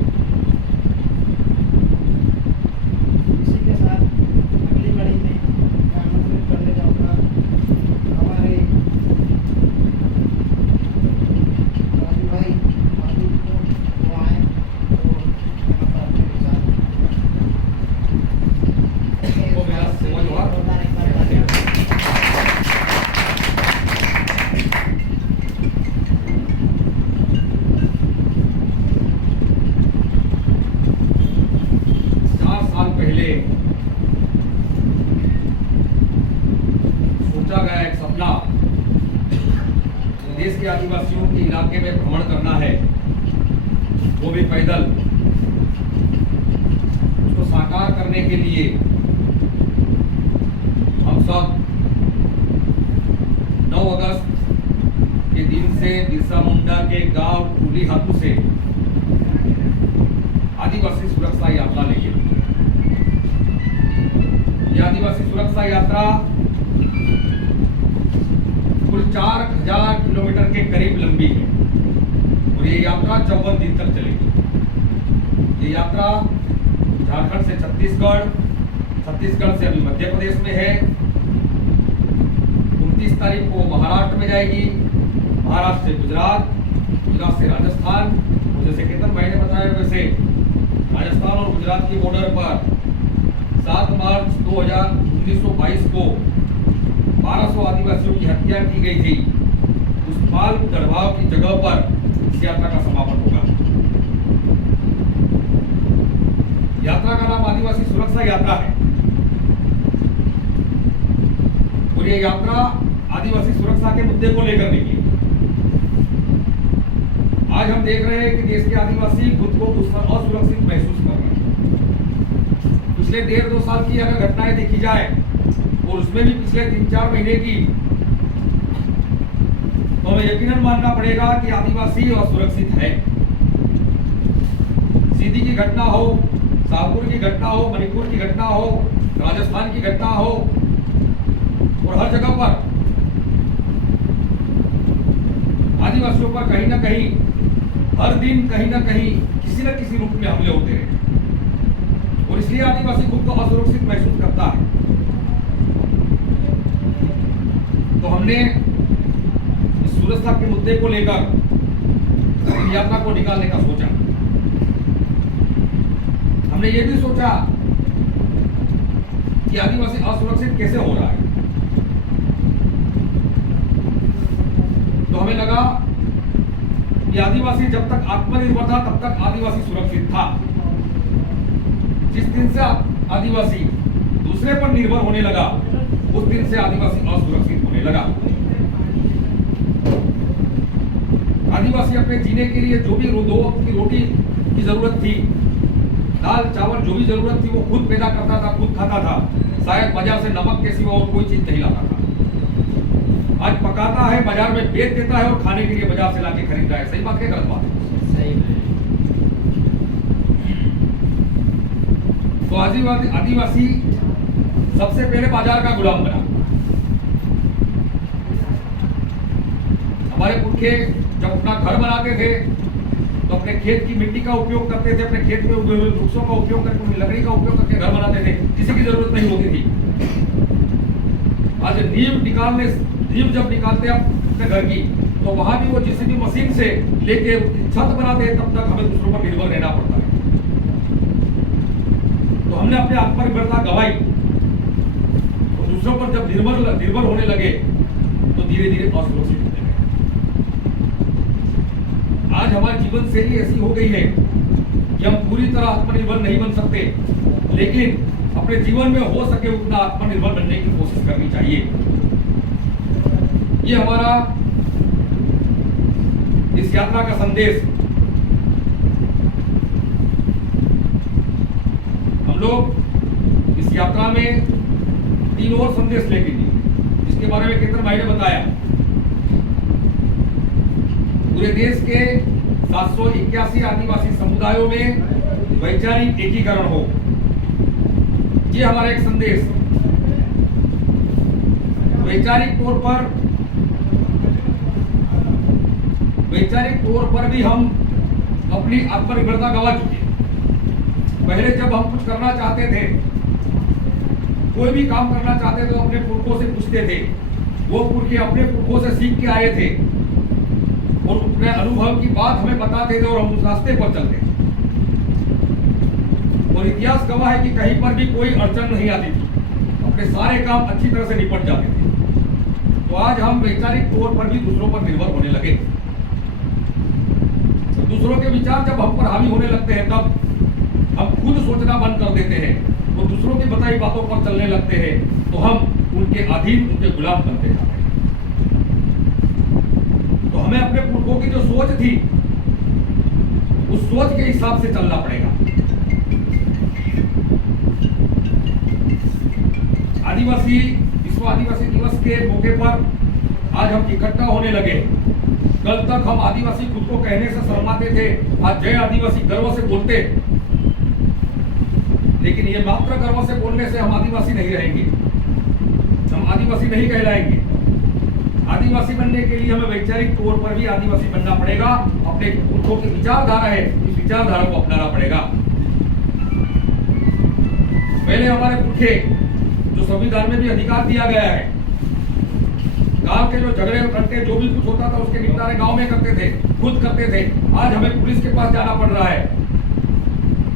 इसी के साथ अगली कड़ी में मैं आमंत्रित करने जाऊँगा हमारे राजू भाई माधु को, वो आए और यहाँ पर अपने विचार वो मेरा समझ हुआ। जोरदार एक बार तालियां। चार साल पहले सोचा गया एक सपना, देश के आदिवासियों के इलाके में भ्रमण करना है, वो भी पैदल। उसको साकार करने के लिए हम सब 9 अगस्त के दिन से बिरसा मुंडा के गांव टूली हाथू से आदिवासी सुरक्षा यात्रा लेके ये आदिवासी सुरक्षा यात्रा कुल 4000 किलोमीटर के करीब लंबी है और ये यात्रा 54 दिन तक चलेगी। ये यात्रा झारखंड से छत्तीसगढ़, छत्तीसगढ़ से अभी मध्य प्रदेश में है, 29 तारीख को महाराष्ट्र में जाएगी, महाराष्ट्र से गुजरात, गुजरात से राजस्थान, और जैसे केतन भाई ने बताया वैसे राजस्थान और गुजरात की बॉर्डर पर 7 मार्च 1922 को 1200 आदिवासियों की हत्या की गई थी। उस बाल गढ़वाल की जगह पर इस यात्रा का समापन होगा। यात्रा का नाम आदिवासी सुरक्षा यात्रा है और ये यात्रा आदिवासी सुरक्षा के मुद्दे को लेकर निकली। आज हम देख रहे हैं कि देश के आदिवासी खुद को असुरक्षित महसूस कर रहे हैं। पिछले 1.5-2 साल की अगर घटनाएं देखी जाए और उसमें भी पिछले 3-4 महीने की, तो हमें यकीनन मानना पड़ेगा कि आदिवासी असुरक्षित है। सीधी की घटना हो, शाहपुर की घटना हो, मणिपुर की घटना हो, राजस्थान की घटना हो, और हर जगह पर आदिवासियों पर कहीं ना कहीं हर दिन कहीं ना कहीं किसी न किसी रूप में हमले होते हैं और इसलिए आदिवासी खुद को असुरक्षित महसूस करता है। तो हमने इस सुरक्षा के मुद्दे को लेकर यात्रा को निकालने का सोचा। हमने ये भी सोचा कि आदिवासी असुरक्षित कैसे हो रहा है। तो हमें लगा कि आदिवासी जब तक आत्मनिर्भर था तब तक आदिवासी सुरक्षित था। जिस दिन से आदिवासी दूसरे पर निर्भर होने लगा उस दिन से आदिवासी असुरक्षित होने लगा। आदिवासी अपने जीने के लिए जो भी 2 वक्त की रोटी की जरूरत थी, दाल चावल जो भी जरूरत थी वो खुद पैदा करता था, खुद खाता था। शायद बाजार से नमक के सिवा और कोई चीज नहीं लाता था। आज पकाता है, बाजार में बेच देता है और खाने के लिए बाजार से लाके खरीदता है। सही बात है, गलत बात है? सही है। तो आदिवासी सबसे पहले बाजार का गुलाम बना। हमारे पुरखे जब अपना घर बनाते थे तो अपने खेत की मिट्टी का उपयोग करते थे, अपने खेत में उगे हुए वृक्षों का उपयोग करके, लकड़ी का उपयोग करके घर बनाते थे। किसी की जरूरत नहीं होती थी। आज नींव जब निकालते हैं अपने घर की, तो वहां भी वो जेसीबी मशीन से लेके छत बनाते हैं, तब तक हमें दूसरों पर निर्भर रहना पड़ता है। तो हमने अपने आत्मनिर्भरता गंवाई, तो दूसरों पर जब निर्भर होने लगे तो धीरे धीरे असुरक्षित होने लगे। आज हमारी जीवन शैली ऐसी हो गई है कि हम पूरी तरह आत्मनिर्भर नहीं बन सकते, लेकिन अपने जीवन में हो सके उतना आत्मनिर्भर बनने की कोशिश करनी चाहिए। ये हमारा इस यात्रा का संदेश। हम लोग इस यात्रा में 3 और संदेश लेके दिए, जिसके बारे में केतन भाई ने बताया। पूरे देश के 781 आदिवासी समुदायों में वैचारिक एकीकरण हो, ये हमारा एक संदेश। वैचारिक तौर पर भी हम अपनी आत्मनिर्भरता गंवा चुके हैं। पहले जब हम कुछ करना चाहते थे, कोई भी काम करना चाहते थे, तो अपने पुरखों से पूछते थे। वो पुरखे अपने पुरखों से सीख के आए थे और अपने अनुभव की बात हमें बताते थे और हम उस रास्ते पर चलते थे। और इतिहास गवाह है कि कहीं पर भी कोई अड़चन नहीं आती थी, अपने सारे काम अच्छी तरह से निपट जाते थे। तो आज हम वैचारिक तौर पर भी दूसरों पर निर्भर होने लगे। तो दूसरों के विचार जब हम पर हावी होने लगते हैं, तब हम खुद सोचना बंद कर देते हैं, वो दूसरों की बताई बातों पर चलने लगते हैं, तो हम उनके अधीन, उनके गुलाम बनते जाते हैं। तो हमें अपने पुरखों की जो सोच थी, उस सोच के हिसाब से चलना पड़ेगा। विश्व आदिवासी दिवस के मौके पर आज हम इकट्ठा होने लगे। कल तक हम आदिवासी खुद को कहने से शर्माते थे, आज जय आदिवासी गर्व से बोलते। लेकिन ये मात्र गर्व से बोलने से हम आदिवासी नहीं रहेंगे, हम आदिवासी नहीं कहलाएंगे। आदिवासी बनने के लिए हमें वैचारिक तौर पर भी आदिवासी बनना पड़ेगा। अपने पुरखों की विचारधारा है, इस विचारधारा को अपनाना पड़ेगा। पहले हमारे पुरखे जो संविधान में भी अधिकार दिया गया है, गांव के जो झगड़े घंटे जो भी कुछ होता था उसके निपटारे गांव में करते थे, खुद करते थे। आज हमें पुलिस के पास जाना पड़ रहा है,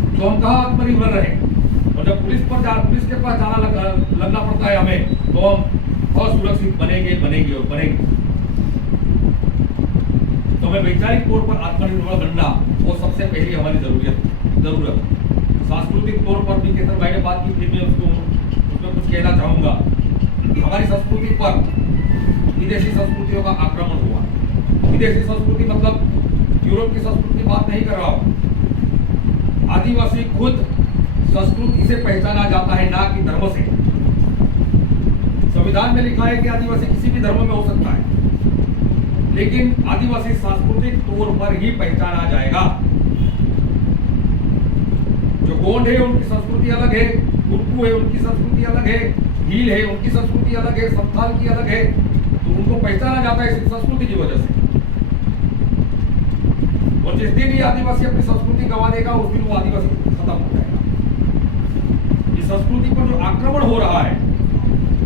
तो हम कहाँ आत्मनिर्भर रहे। और जब पुलिस के पास जाना लगना पड़ता है हमें, तो हम असुरक्षित बनेंगे और बनेंगे। तो हमें वैचारिक तौर पर आत्मनिर्भर बनना वो सबसे पहली हमारी जरूरत। सांस्कृतिक तौर पर भी केतन भाई ने बात की थी, मैं उसमें कुछ कहना चाहूंगा। हमारी संस्कृति पर विदेशी संस्कृतियों का आक्रमण हुआ। विदेशी संस्कृति मतलब यूरोप की संस्कृति बात नहीं कर रहा हूं। आदिवासी खुद संस्कृति से पहचाना जाता है, ना कि धर्म से। संविधान में लिखा है कि आदिवासी किसी भी धर्म में हो सकता है, लेकिन आदिवासी सांस्कृतिक तौर पर ही पहचाना जाएगा। जो गोंड है उनकी संस्कृति अलग है, कुर्कू है उनकी संस्कृति अलग है, भील है उनकी संस्कृति अलग है, संथाल की अलग है। तो उनको पहचाना जाता है इस संस्कृति की वजह से। और जिस दिन ये आदिवासी अपनी संस्कृति गंवा देगा, उस दिन वो आदिवासी खत्म हो जाएगा। इस संस्कृति पर जो आक्रमण हो रहा है,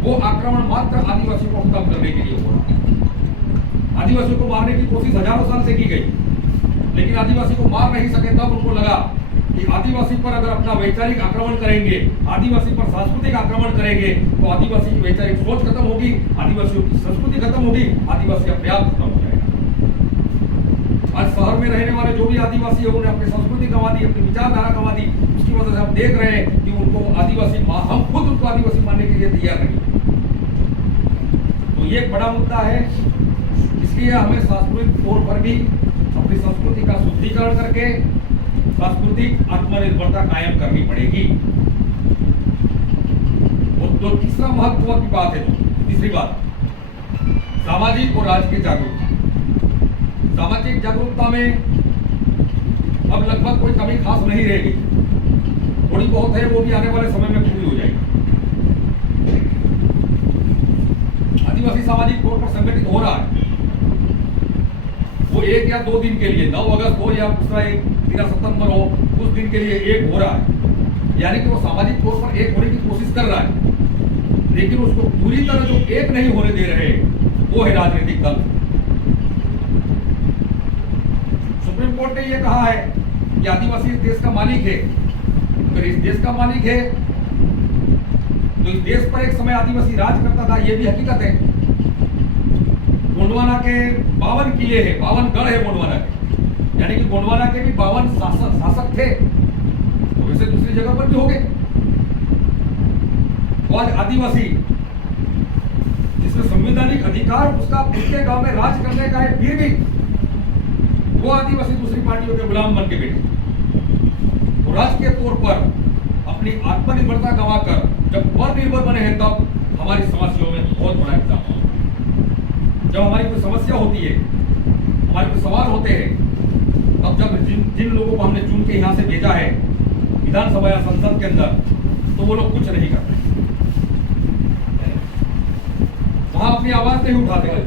वो आक्रमण मात्र आदिवासी को खत्म करने के लिए हो रहा है। आदिवासियों को मारने की कोशिश हजारों साल से की गई, लेकिन आदिवासी को मार नहीं सके। तब उनको लगा कि आदिवासी पर अगर अपना वैचारिक आक्रमण करेंगे, आदिवासी पर सांस्कृतिक आक्रमण करेंगे, तो आदिवासी की वैचारिक सोच खत्म होगी, आदिवासियों की संस्कृति खत्म होगी, आदिवासी अपने आप खत्म हो जाएगा। आज शहर में रहने वाले जो भी आदिवासी है, उन्होंने अपनी संस्कृति गंवा दी, अपनी विचारधारा गंवा दी। उसकी वजह से हम देख रहे हैं कि उनको आदिवासी, हम खुद उनको आदिवासी मानने के लिए तैयार नहीं। तो ये एक बड़ा मुद्दा है। इसलिए हमें सांस्कृतिक तौर पर भी अपनी संस्कृति का शुद्धिकरण करके सांस्कृतिक आत्मनिर्भरता कायम करनी पड़ेगी। और जो तीसरा महत्व की बात है, तीसरी बात, सामाजिक और राजकीय जागरूकता। सामाजिक जागरूकता में अब लगभग कोई कमी खास नहीं रहेगी, थोड़ी बहुत है, वो भी आने वाले समय में पूरी हो जाएगी। आदिवासी सामाजिक तौर पर संगठित हो रहा है, वो 1 या 2 दिन के लिए, 9 अगस्त हो या दूसरा 13 सितंबर हो, उस दिन के लिए एक हो रहा है। यानी कि वो सामाजिक तौर पर एक होने की कोशिश कर रहा है, लेकिन उसको पूरी तरह जो एक नहीं होने दे रहे, वो है राजनीतिक दल। सुप्रीम कोर्ट ने ये कहा है कि आदिवासी इस देश का मालिक है। अगर इस देश का मालिक है तो इस देश पर एक समय आदिवासी राज करता था, ये भी हकीकत है। गोंडवाना के 52 किले हैं, 52 गढ़ है गोंडवाना के, यानी कि गोंडवाना के भी 52 शासक थे, तो वैसे दूसरी जगह पर भी हो गए। तो आज आदिवासी जिसमें संवैधानिक अधिकार उसका उसके गांव में राज करने का है, फिर भी वो आदिवासी दूसरी पार्टियों के गुलाम बन के बैठे। तो राजकीय तौर पर अपनी आत्मनिर्भरता गंवाकर जब परनिर्भर बने हैं, तब हमारी समस्याओं में बहुत बड़ा इजाफा होता है। जब हमारी कोई समस्या होती है, हमारे कोई सवाल होते हैं, तब जब जिन लोगों को हमने चुन के यहाँ से भेजा है विधानसभा या संसद के अंदर, तो वो लोग कुछ नहीं करते, वहां अपनी आवाज नहीं उठाते।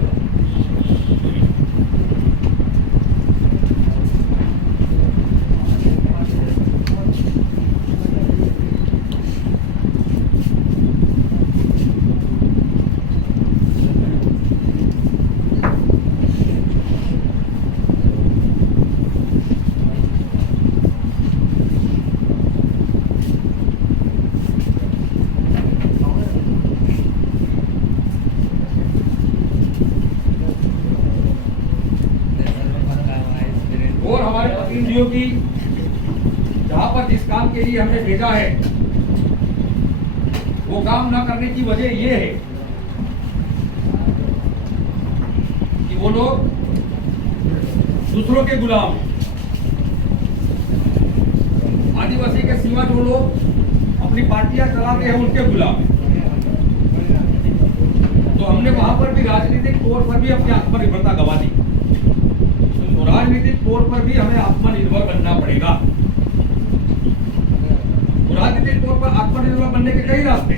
और हमारे प्रतिनिधियों की जहां पर जिस काम के लिए हमने भेजा है, वो काम न करने की वजह ये है कि वो लोग दूसरों के गुलाम, आदिवासी के सिवा जो लोग अपनी पार्टियां चलाते हैं उनके गुलाम हैं। तो हमने वहां पर भी राजनीतिक तौर पर भी अपनी आत्मनिर्भरता गंवा दी। तो राजनीतिक तौर पर भी हमें आत्मनिर्भर बनना पड़ेगा। तो राजनीतिक तौर पर आत्मनिर्भर बनने के कई रास्ते।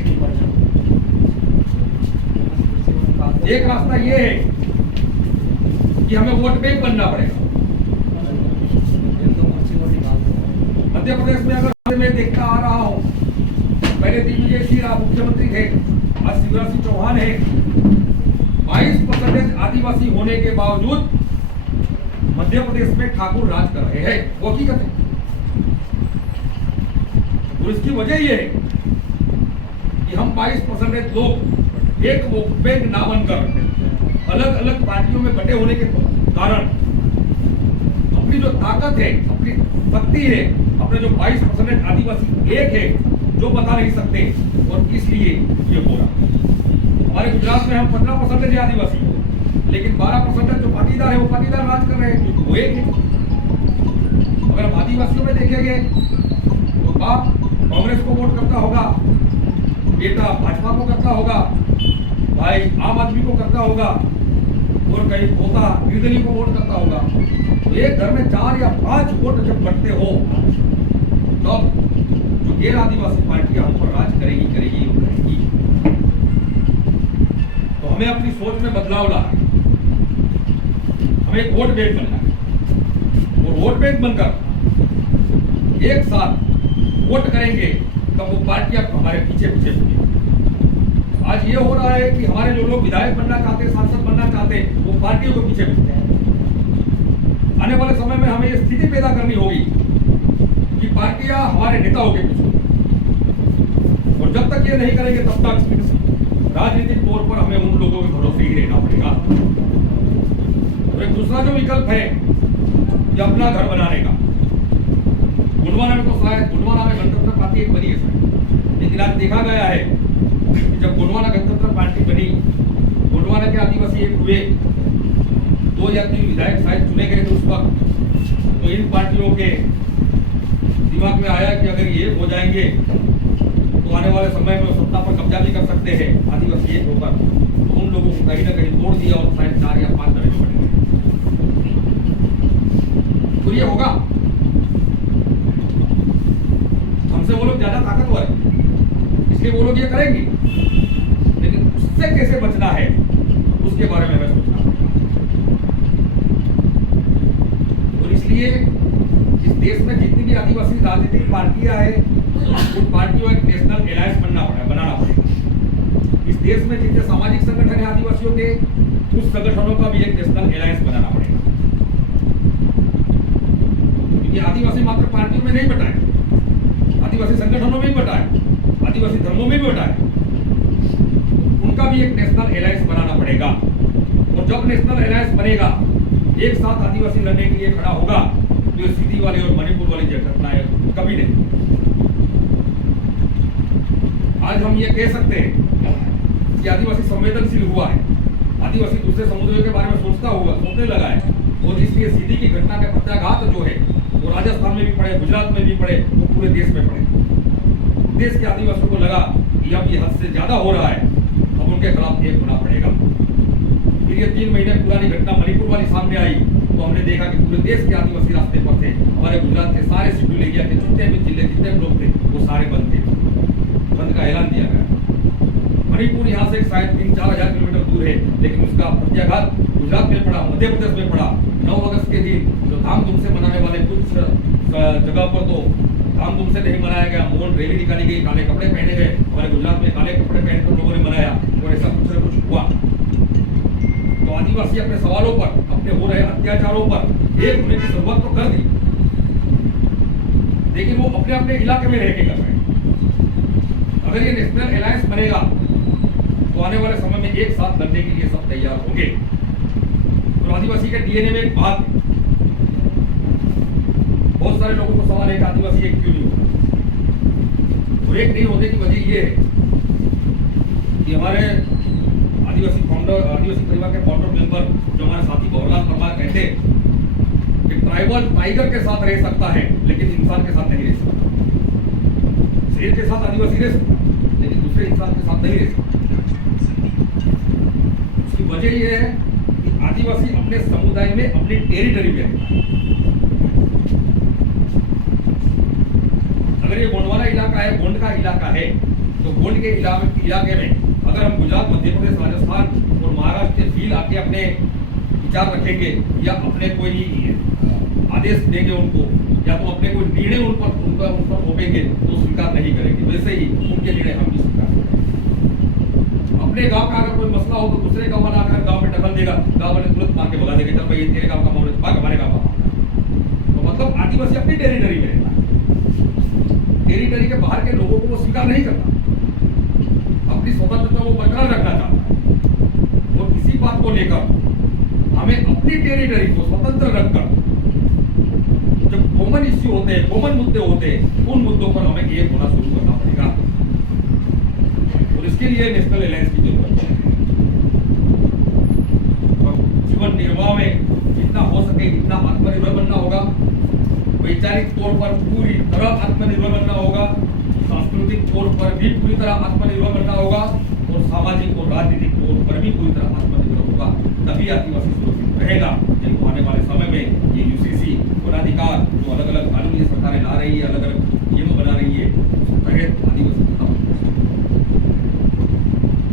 एक रास्ता ये है कि हमें वोट बैंक बनना पड़ेगा। मध्य प्रदेश में अगर मैं देखता आ रहा हूं, पहले दिग्विजय सिंह राव मुख्यमंत्री थे, आज शिवराज सिंह चौहान है। 22% आदिवासी होने के बावजूद मध्य प्रदेश में ठाकुर राज कर रहे हैं, वो हकीकत है। और इसकी वजह यह है कि हम 22% लोग एक वोट बैंक ना बनकर अलग अलग पार्टियों में बटे होने के कारण अपनी जो ताकत है, अपनी शक्ति है, अपने जो 22% आदिवासी एक है, जो बता नहीं सकते, और इसलिए ये हो रहा। हमारे गुजरात में हम 15% आदिवासी, लेकिन 12% जो पाटीदार है वो पाटीदार राज कर रहे हैं, क्योंकि वो एक है। अगर हम आदिवासियों में देखेंगे तो बाप कांग्रेस को वोट करता होगा, बेटा भाजपा को करता होगा, भाई आम आदमी को करता होगा, और कहीं पोता निर्दलीय को वोट करता होगा। तो एक घर में 4 या 5 वोट जब बढ़ते हो, तब जो गैर आदिवासी पार्टियां हम पर राज करेगी वो करेगी। तो हमें अपनी सोच में बदलाव लाना है। हमें एक वोट बैंक बनना है, और वोट बैंक बनकर एक साथ वोट करेंगे, तब वो पार्टियां हमारे पीछे पीछे होंगी। आज ये हो रहा है कि हमारे जो लोग विधायक बनना चाहते हैं, सांसद बनना चाहते हैं, वो पार्टियों के पीछे पीछे हैं। आने वाले समय में हमें ये स्थिति पैदा करनी होगी कि पार्टियां हमारे नेताओं के पीछे, और जब तक ये नहीं करेंगे तब तक राजनीतिक तौर पर हमें उन लोगों के भरोसे ही रहना पड़ेगा। और एक दूसरा जो विकल्प है ये अपना घर बनाने का। गोंडवाना में तो शायद गोंडवाना में गणतंत्र पार्टी एक बनी है, लेकिन आज देखा गया है कि जब गोंडवाना गणतंत्र पार्टी बनी, गोंडवाना के आदिवासी एक हुए, 2 या 3 विधायक शायद चुने गए थे उस वक्त। तो इन पार्टियों के दिमाग में आया कि अगर ये हो जाएंगे तो आने वाले समय में सत्ता पर कब्जा भी कर सकते हैं आदिवासी एक होकर। तो उन लोगों को कहीं ना कहीं तोड़ दिया और शायद 4 या 5 दर्ज पड़ गए। तो ये होगा, हमसे वो लोग ज्यादा ताकतवर है, इसलिए वो लोग ये करेंगे, लेकिन उससे कैसे बचना है उसके बारे में हमें सोचना पड़ेगा। और इसलिए इस देश में जितनी भी आदिवासी राजनीतिक पार्टियां हैं, उन पार्टियों एक नेशनल एलायंस बनाना पड़ेगा। इस देश में जितने सामाजिक संगठन है आदिवासियों के, उस संगठनों का भी एक नेशनल एलायंस बनाना पड़ेगा। ये आदिवासी मात्र पार्टियों में नहीं बटा है, आदिवासी संगठनों में भी बटा है, आदिवासी धर्मों में भी बटा है। उनका भी एक नेशनल अलायंस बनाना पड़ेगा, और जब नेशनल अलायंस बनेगा, एक साथ आदिवासी लड़ने के लिए खड़ा होगा, तो सीधी वाली और मणिपुर वाली जो घटना है कभी नहीं। आज हम ये कह सकते हैं कि आदिवासी संवेदनशील हुआ है, आदिवासी दूसरे समुदायों के बारे में सोचने लगा है, और इसलिए सीधी की घटना के प्रत्याघात जो है वो राजस्थान में भी पड़े, गुजरात में भी पड़े, वो पूरे देश में पड़े। देश के आदिवासियों को लगा कि अब ये हद से ज्यादा हो रहा है, अब उनके खिलाफ एक होना पड़ेगा। फिर ये 3 महीने पुरानी घटना मणिपुर वाली सामने आई, तो हमने देखा कि पूरे देश के आदिवासी रास्ते पर थे। हमारे गुजरात के सारे शेड्यूल एरिया के जितने भी जिले, जितने भी लोग थे, वो सारे बंद थे, बंद का ऐलान दिया गया। मणिपुर यहाँ से शायद 3-4 हजार किलोमीटर दूर है, लेकिन उसका प्रत्याघात गुजरात में पड़ा, मध्य प्रदेश में पड़ा। 9 अगस्त के दिन जो धामधूम से मनाने वाले कुछ जगह पर तो धामधूम से नहीं मनाया गया, मौन रैली निकाली गई, काले कपड़े पहने गए। हमारे गुजरात में काले कपड़े पहनकर लोगों ने मनाया, और ऐसा कुछ न कुछ हुआ। तो आदिवासी अपने सवालों पर, अपने हो रहे अत्याचारों पर एक होने की जरूरत तो कर दी, लेकिन वो अपने अपने इलाके में रह के कर रहे हैं। अगर ये नेशनल अलायंस बनेगा, तो आने वाले समय में एक साथ लड़ने के लिए सब तैयार होंगे। और आदिवासी के डीएनए में एक बात है, बहुत सारे लोगों को सवाल है कि आदिवासी एक क्यों नहीं होता। तो एक नहीं होने की वजह ये है कि हमारे आदिवासी परिवार के फाउंडर मेंबर जो हमारे साथी भवरलाल परमार कहते हैं कि ट्राइबल टाइगर के साथ रह सकता है, लेकिन इंसान के साथ नहीं रह सकता। शेर के साथ आदिवासी रह सकता है, लेकिन दूसरे इंसान के साथ नहीं रह सकता। उसकी वजह यह है कि आदिवासी अपने समुदाय में, अपनी टेरिटरी में रहता है। अगर ये गोंडवाना इलाका है, गोंड का इलाका है, तो गोंड के इलाके में अगर हम गुजरात, मध्य प्रदेश, राजस्थान और महाराष्ट्र के फील आके अपने विचार रखेंगे, या अपने कोई आदेश देंगे उनको, या तो अपने कोई निर्णय उन पर थोपेंगे, तो स्वीकार नहीं करेंगे। वैसे ही उनके निर्णय हम भी स्वीकार करेंगे। अपने गांव का अगर कोई मसला हो, तो दूसरे गांव वाला आकर गांव में दखल देगा, गांव वाले तुरंत मार के भगा देंगे, चल भाई तेरे गांव का मामला, भाग हमारे गांव का। तो मतलब आदिवासी अपनी टेरिटरी में रहता है, टेरिटरी के बाहर के लोगों को वो स्वीकार नहीं करता, अपनी स्वतंत्रता को बरकरार रखना चाहता है। और इसी बात को लेकर हमें अपनी टेरिटरी को स्वतंत्र रखकर जो कॉमन इश्यू होते हैं, कॉमन मुद्दे होते हैं, उन मुद्दों पर हमें एक होना शुरू करना पड़ेगा। और इसके लिए नेशनल अलायंस की जरूरत है। और जीवन निर्वाह में जितना हो सके जितना आत्मनिर्भर बनना होगा, वैचारिक तौर पर पूरी तरह आत्मनिर्भर बनना होगा, सांस्कृतिक तौर पर भी पूरी तरह आत्मनिर्भर बनना होगा, और सामाजिक और राजनीतिक तौर पर भी पूरी तरह आत्मनिर्भर होगा। तभी आदिवासी सुरक्षित रहेगा। जिनको आने वाले समय में ये यूसीसी वनाधिकार जो अलग अलग कानूनी सरकारें ला रही है, अलग अलग नियम बना रही है, उसके तहत आदिवासी खत्म।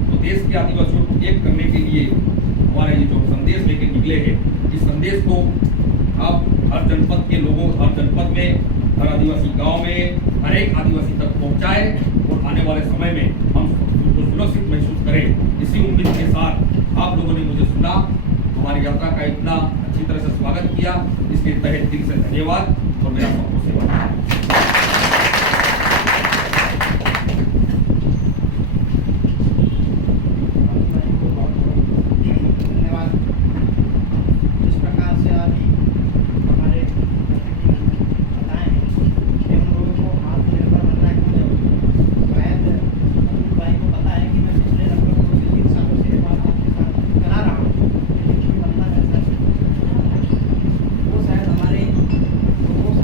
तो देश के आदिवासियों को एक करने के लिए हमारे ये जो संदेश लेके निकले हैं, इस संदेश को आप हर जनपद के लोगों, हर जनपद में, हर आदिवासी गांव में, हर एक आदिवासी तक पहुंचाए, और आने वाले समय में हम सुरक्षित महसूस करें। इसी उम्मीद के साथ आप लोगों ने मुझे सुना, हमारी यात्रा का इतना अच्छी तरह से स्वागत किया, इसके तहे दिल से धन्यवाद, और मेरा सबको सेवा। वो शायद हमारे लोगों से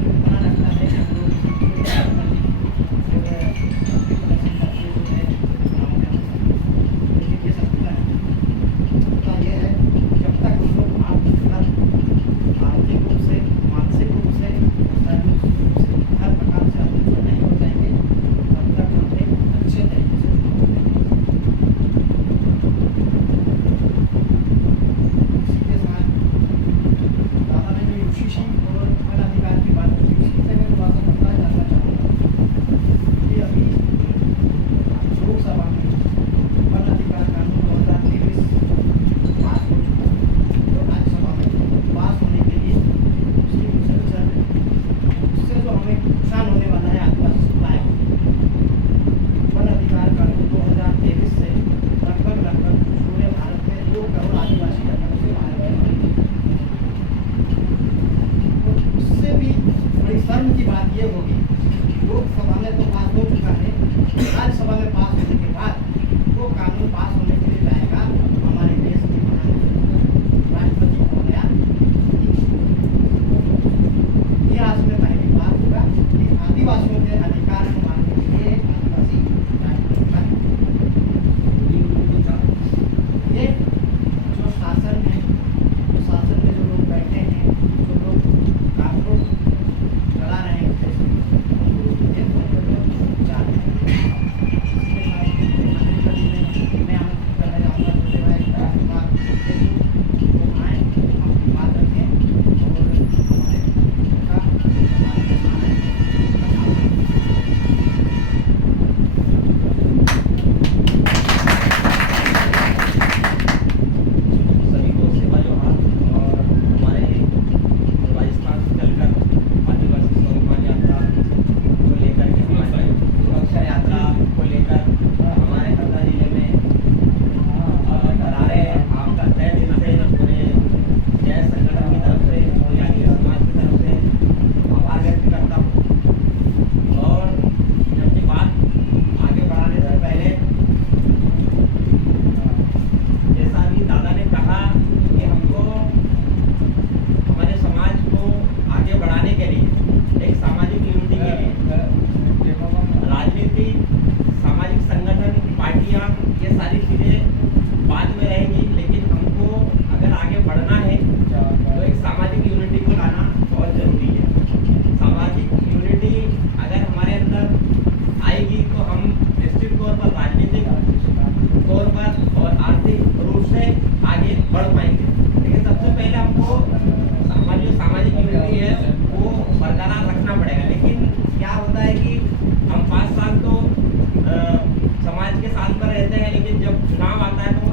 पर रहते हैं, लेकिन जब चुनाव आता है तो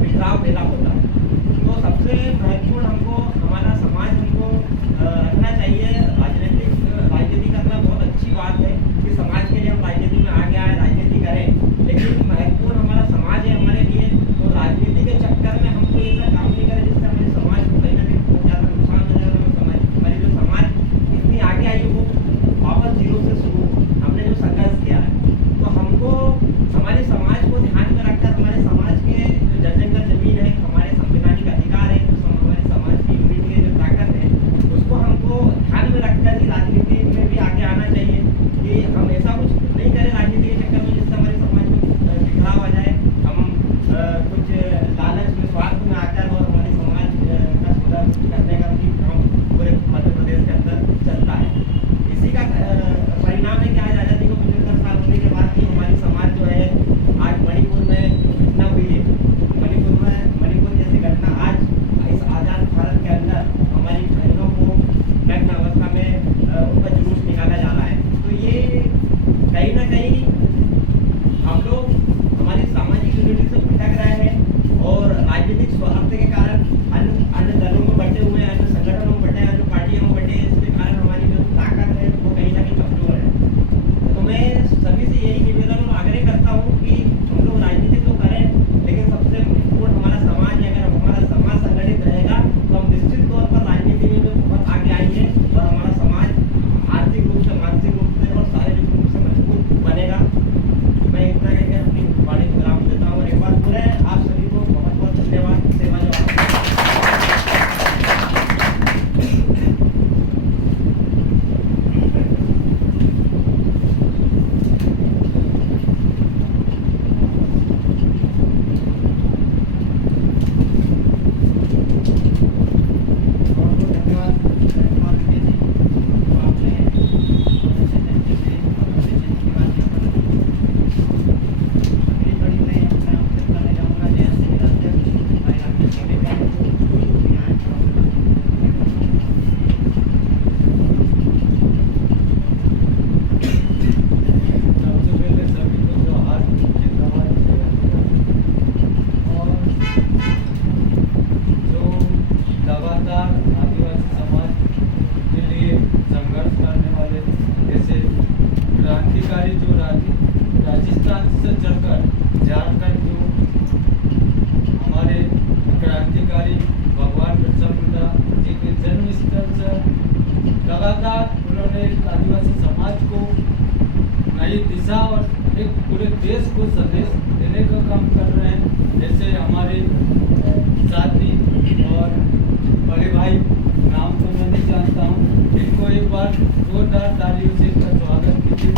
बिखराव पैदा होता है। तो सबसे महत्वपूर्ण हमको हमारा समाज हमको रखना चाहिए। राजनीति करना बहुत अच्छी बात है कि समाज के लिए हम राजनीति में आगे आए, राजनीति करें, लेकिन महत्वपूर्ण हमारा समाज है हमारे लिए। तो राजनीति के चक्कर में हमको ऐसा काम नहीं करें जिससे हमारे समाज को कहीं ना कहीं बहुत ज़्यादा नुकसान हो जाए। हमारी जो समाज इतनी आगे आई वो वापस जीरो से शुरू हमने जो संघर्ष किया है, तो हमको हमारे समाज को ध्यान में रखकर हमारे समाज के जो जनजंगल जमीन है, हमारे संवैधानिक अधिकार है, जो हमारे समाज की यूनिटी है, जो ताकत है, उसको हमको ध्यान में रखकर ही राजनीति में भी आगे आना चाहिए कि हम ऐसा कुछ नहीं करें राजनीति के चक्कर में जिससे हमारे समाज को बिखराव आ जाए। हम कुछ लालच में, स्वार्थ में आकर और हमारे समाज का सुधार करने का भी काम पूरे मध्य प्रदेश के अंदर चलता है। इसी का परिणाम है कि आज आज़ादी को 75 साल होने के बाद भी हमारी समाज जो है, आज मणिपुर में घटना हुई है, मणिपुर जैसी घटना आज इस आज़ाद भारत के अंदर हमारी बहनों को नग्न अवस्था में उनका जुलूस निकाला जा रहा है। तो ये कहीं ना कहीं हम लोग हमारी सामाजिक यूनिटी से भटक रहे हैं और राजनीतिक स्वार्थ के कारण अन्य दलों में बटे हुए हैं, अन्य संगठनों में बटे हैं, अन्य पार्टियों में बटे हैं, इसके कारण हमारी जो ताकत है वो कहीं ना कहीं कमजोर है। तो मैं सभी से यही निवेदन और आग्रह करता हूँ कि हम लोग राजनीति तो करें, लेकिन सबसे महत्वपूर्ण हमारा समाज है। अगर हमारा समाज संगठित रहेगा तो हम निश्चित तौर पर राजनीति में जो बहुत आगे आएंगे और हमारा समाज आर्थिक रूप से, मानसिक रूप से और शारीरिक रूप से मजबूत बनेगा। मैं इतना कहकर अपनी वाणी को विराम देता हूँ और एक बार पूरे आप सभी को बहुत बहुत धन्यवाद। सेवा जवाब राजस्थान से चलकर झारखंड जो हमारे क्रांतिकारी भगवान बिरसा मुंडा जी के जन्म स्थल से लगातार उन्होंने आदिवासी समाज को नई दिशा और एक पूरे देश को संदेश देने का काम कर रहे हैं। जैसे हमारे साथी और बड़े भाई, नाम तो मैं नहीं जानता हूँ, इनको एक बार जोरदार तालियों से इनका स्वागत कीजिए।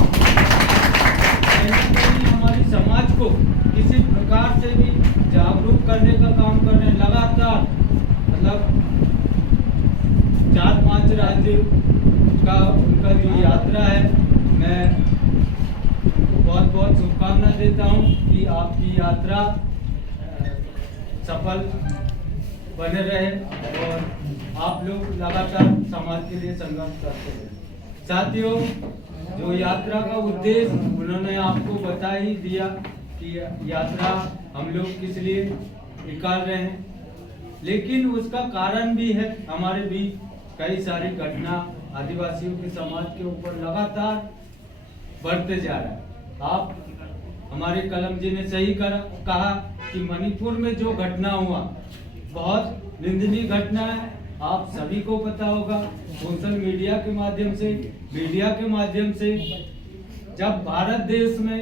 हमारी समाज को किसी प्रकार से भी जागरूक करने का काम कर रहे हैं लगातार। मतलब 4-5 राज्य का उनका जो यात्रा है, मैं उनको बहुत बहुत शुभकामना देता हूं कि आपकी यात्रा सफल बने रहे और आप लोग लगातार समाज के लिए संघर्ष करते रहे। साथियों, जो यात्रा का उद्देश्य उन्होंने आपको बता ही दिया कि यात्रा हम लोग किस लिए निकाल रहे हैं, लेकिन उसका कारण भी है। हमारे भी कई सारी घटना आदिवासियों के समाज के ऊपर लगातार बढ़ते जा रहा है। आप हमारे कलम जी ने सही कहा कि मणिपुर में जो घटना हुआ बहुत निंदनीय घटना है। आप सभी को पता होगा, सोशल मीडिया के माध्यम से, मीडिया के माध्यम से, जब भारत देश में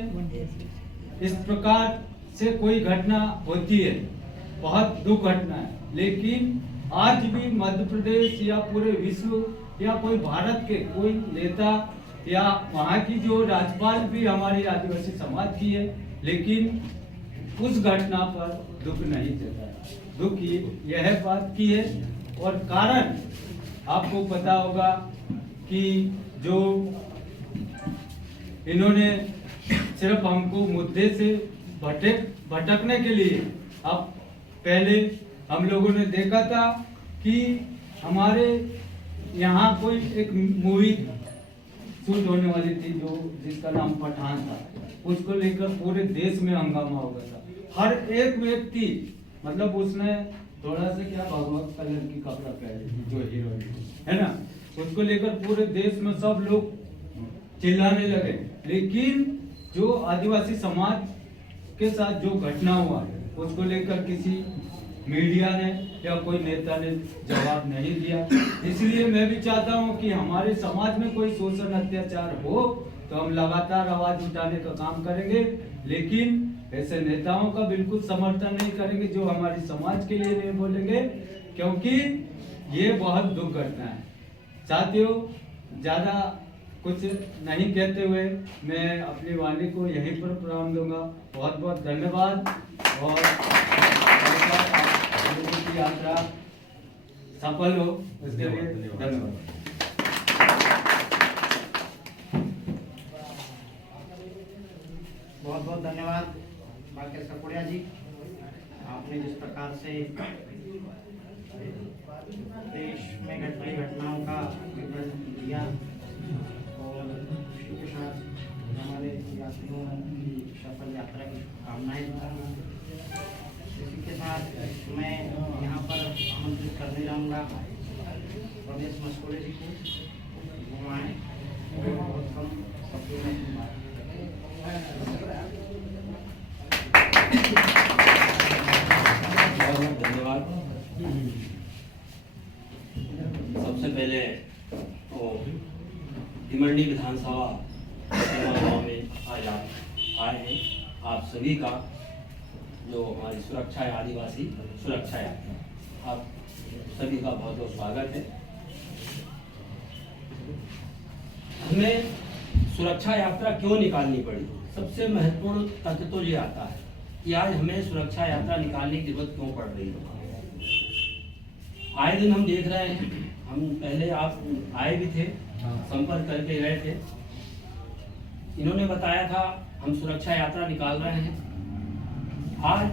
इस प्रकार से कोई घटना होती है, बहुत दुख घटना है। लेकिन आज भी मध्य प्रदेश या पूरे विश्व या कोई भारत के कोई नेता या वहाँ की जो राज्यपाल भी हमारी आदिवासी समाज की है, लेकिन उस घटना पर दुख नहीं जताया। दुख यह बात की है और कारण आपको पता होगा कि जो इन्होंने सिर्फ हमको मुद्दे से भटकने के लिए, अब पहले हम लोगों ने देखा था कि हमारे यहाँ कोई एक मूवी शूट होने वाली थी जो जिसका नाम पठान था। उसको लेकर पूरे देश में हंगामा हो गया था। हर एक व्यक्ति मतलब उसने थोड़ा सा क्या भगवत कलर की कपड़ा पहने जो हीरोइन है ना, उसको लेकर पूरे देश में सब लोग चिल्लाने लगे। लेकिन जो आदिवासी समाज के साथ जो घटना हुआ उसको लेकर किसी मीडिया ने या कोई नेता ने जवाब नहीं दिया। इसलिए मैं भी चाहता हूं कि हमारे समाज में कोई शोषण अत्याचार हो तो हम लगातार आवाज उठाने का काम करेंगे, लेकिन ऐसे नेताओं का बिल्कुल समर्थन नहीं करेंगे जो हमारे समाज के लिए नहीं बोलेंगे, क्योंकि ये बहुत दुख घटना है। साथियों, ज्यादा कुछ नहीं कहते हुए मैं अपनी वाणी को यहीं पर विराम दूंगा। बहुत बहुत धन्यवाद और की यात्रा सफल हो इसके लिए धन्यवाद। बहुत बहुत धन्यवाद बाकेश ककोड़िया जी, आपने जिस प्रकार से देश में घट रही घटनाओं का विवरण दिया और इसी के साथ हमारे यात्रियों की सफल यात्रा की कामनाएं। इसी के साथ मैं यहाँ पर आमंत्रित करने जाऊँगा रमेश मस्कोड़े जी को, वो आए बहुत कम शब्दों में धन्यवाद। सबसे पहले तो भिमंडी विधानसभा गाँव में आज आप आए हैं, आप सभी का जो हमारी सुरक्षा है, आदिवासी सुरक्षा यात्रा, आप सभी का बहुत बहुत स्वागत है। हमें सुरक्षा यात्रा क्यों निकालनी पड़ी? सबसे महत्वपूर्ण तथ्य तो ये आता है कि आज हमें सुरक्षा यात्रा निकालने की जरूरत क्यों पड़ रही है। आए दिन हम देख रहे हैं, हम पहले आप आए भी थे, संपर्क करके गए थे, इन्होंने बताया था हम सुरक्षा यात्रा निकाल रहे हैं। आज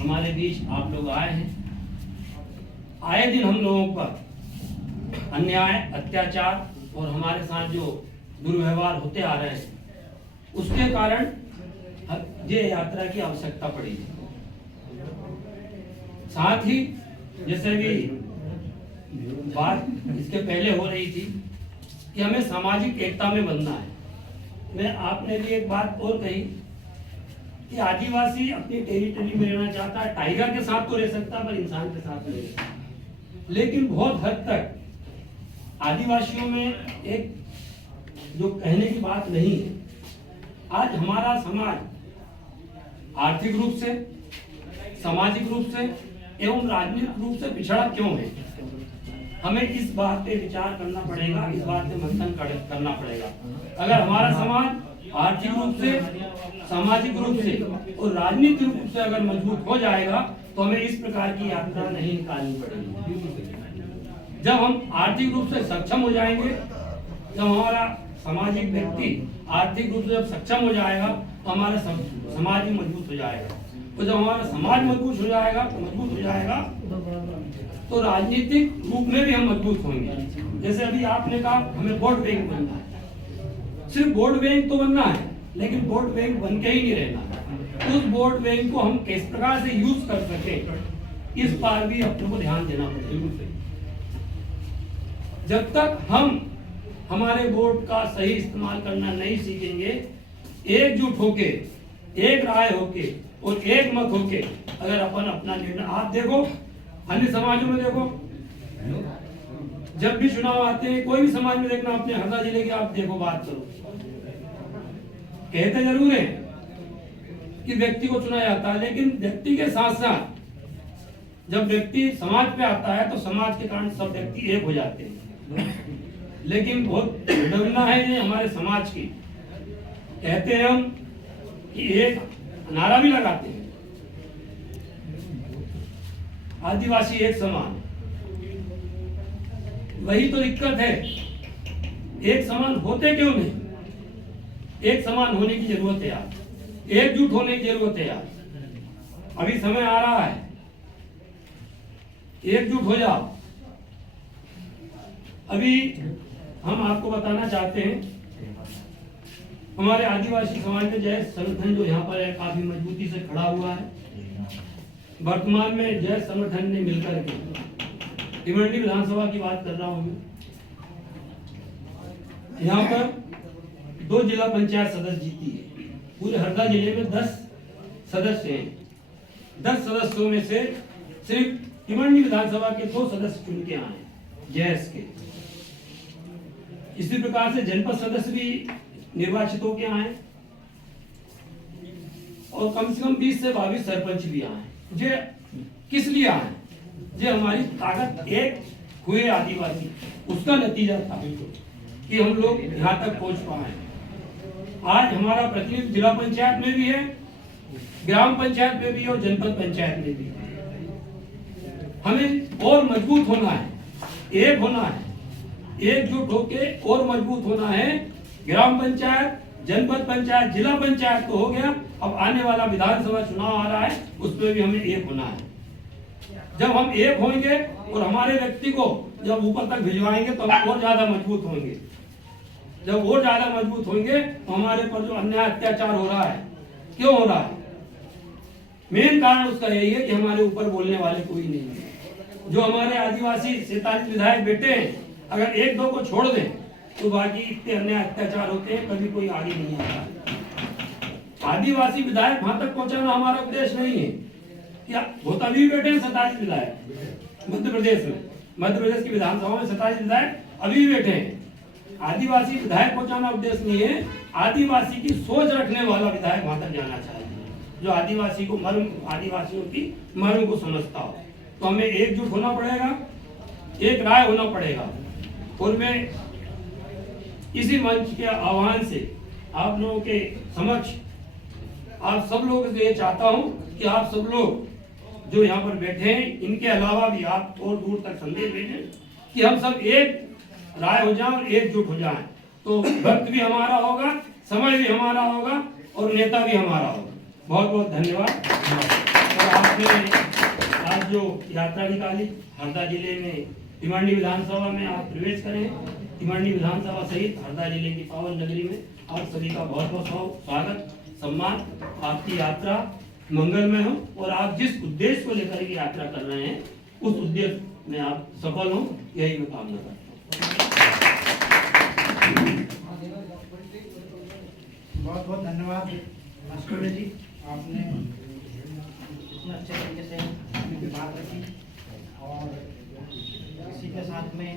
हमारे बीच आप लोग आए हैं। आए दिन हम लोगों पर अन्याय, अत्याचार और हमारे साथ जो दुर्व्यवहार होते आ रहे हैं, उसके कारण ये यात्रा की आवश्यकता पड़ी है। साथ ही जैसे भी बात इसके पहले हो रही थी कि हमें सामाजिक एकता में बनना है। मैं आपने भी एक बात और कही कि आदिवासी अपनी टेरिटरी में रहना चाहता है, टाइगर के साथ तो रह सकता है पर इंसान के साथ नहीं रह सकता। लेकिन बहुत हद तक आदिवासियों में एक जो कहने की बात नहीं है। आज हमारा समाज आर्थिक रूप से, सामाजिक रूप से एवं राजनीतिक रूप से पिछड़ा क्यों है? हमें इस बात पे विचार करना पड़ेगा, इस बात पे मंथन करना पड़ेगा। अगर हमारा समाज आर्थिक रूप से, सामाजिक रूप से और राजनीतिक रूप से अगर मजबूत हो जाएगा तो हमें इस प्रकार की यात्रा नहीं निकालनी पड़ेगी। जब हम आर्थिक रूप से सक्षम हो जाएंगे, जब हमारा सामाजिक व्यक्ति आर्थिक रूप से जब सक्षम हो जाएगा तो हमारा समाज भी मजबूत हो जाएगा, और जब हमारा समाज मजबूत हो जाएगा तो राजनीतिक रूप में भी हम मजबूत होंगे। जैसे अभी आपने कहा हमें वोट बैंक बनना है, सिर्फ वोट बैंक तो बनना है, लेकिन वोट बैंक बन के ही नहीं रहना। उस वोट बैंक को हम किस प्रकार से यूज कर सके, इस पर भी अपने को ध्यान देना पड़ेगा। जब तक हम हमारे वोट का सही इस्तेमाल करना नहीं सीखेंगे, एकजुट होके, एक राय होके और एक मत होके अगर अपन अपना निर्णय, आप देखो अन्य समाजों में देखो, जब भी चुनाव आते हैं कोई भी समाज में देखना, अपने हरदा जिले की आप देखो, बात करो, कहते जरूर है कि व्यक्ति को चुना जाता है, लेकिन व्यक्ति के साथ साथ जब व्यक्ति समाज पे आता है तो समाज के कारण सब व्यक्ति एक हो जाते हैं। लेकिन बहुत दुर्घटना है ये हमारे समाज की। कहते हैं हम कि एक नारा भी लगाते हैं, आदिवासी एक समान। वही तो दिक्कत है, एक समान होते क्यों नहीं? एक समान होने की जरूरत है यार, एकजुट होने की जरूरत है यार। अभी समय आ रहा है, एकजुट हो जाओ। अभी हम आपको बताना चाहते हैं हमारे आदिवासी समाज में जय संगठन जो यहाँ पर है काफी मजबूती से खड़ा हुआ है। वर्तमान में जय संगठन ने मिलकर के भिवंडी विधानसभा की बात कर रहा हूँ मैं, यहाँ पर 2 जिला पंचायत सदस्य जीती है। पूरे हरदा जिले में 10 सदस्य हैं। 10 सदस्यों में से सिर्फ भिवंडी विधानसभा के 2 सदस्य चुन के आए जैस के। इसी प्रकार से जनपद सदस्य भी निर्वाचित होके आए और कम से कम 20 से 22 सरपंच भी आए। जे किस लिए आए? जे हमारी ताकत एक हुए आदिवासी, उसका नतीजा था कि हम लोग यहाँ तक पहुंच पाए। आज हमारा प्रतिनिधि जिला पंचायत में भी है, ग्राम पंचायत में भी और जनपद पंचायत में भी। हमें और मजबूत होना है, एक होना है, एकजुट होके और मजबूत होना है। ग्राम पंचायत, जनपद पंचायत, जिला पंचायत तो हो गया, अब आने वाला विधानसभा चुनाव आ रहा है, उसमें भी हमें एक होना है। जब हम एक होंगे और हमारे व्यक्ति को जब ऊपर तक भिजवाएंगे तो हम और ज्यादा मजबूत होंगे। जब और ज्यादा मजबूत होंगे तो हमारे पर जो अन्याय अत्याचार हो रहा है, क्यों हो रहा है? मेन कारण उसका यही है कि हमारे ऊपर बोलने वाले कोई नहीं है। जो हमारे आदिवासी 47 विधायक बेटे हैं, अगर 1-2 को छोड़ दें तो बाकी इतने अन्याय अत्याचार होते हैं, कभी कोई आगे नहीं आता। आदिवासी विधायक वहां तक पहुंचाना हमारा उद्देश्य नहीं है। क्या होता भी बैठे हैं 27 विधायक मध्य प्रदेश में, मध्य प्रदेश की विधानसभा में 27 विधायक अभी भी बैठे हैं। आदिवासी विधायक पहुंचाना उद्देश्य नहीं है। आदिवासी की सोच रखने वाला विधायक वहां तक जाना चाहिए, जो आदिवासी को मर्म, आदिवासियों की मर्म को समझता हो। तो हमें एकजुट होना पड़ेगा, एक राय होना पड़ेगा। और मैं इसी मंच के आह्वान से आप लोगों के समक्ष आप सब लोगों से ये चाहता हूं कि आप सब लोग जो यहाँ पर बैठे हैं, इनके अलावा भी आप और दूर तक संदेश भेजें कि हम सब एक राय हो जाएं और एकजुट हो जाएं। तो वक्त भी हमारा होगा, समय भी हमारा होगा और नेता भी हमारा होगा। बहुत बहुत धन्यवाद। और आपने आज जो यात्रा निकाली हरदा जिले में भिवंडी विधानसभा में आप प्रवेश करें, भिवंडी विधानसभा सहित हरदा जिले की पावन नगरी में आप सभी का बहुत बहुत स्वागत, सम्मान। आपकी यात्रा मंगलमय हो और आप जिस उद्देश्य को लेकर के यात्रा कर रहे हैं उस उद्देश्य में आप सफल हो, यही मैं कामना करता हूँ। बहुत बहुत धन्यवाद मास्टर जी, आपने इतना अच्छे तरीके से अपनी बात रखी। और इसी के साथ में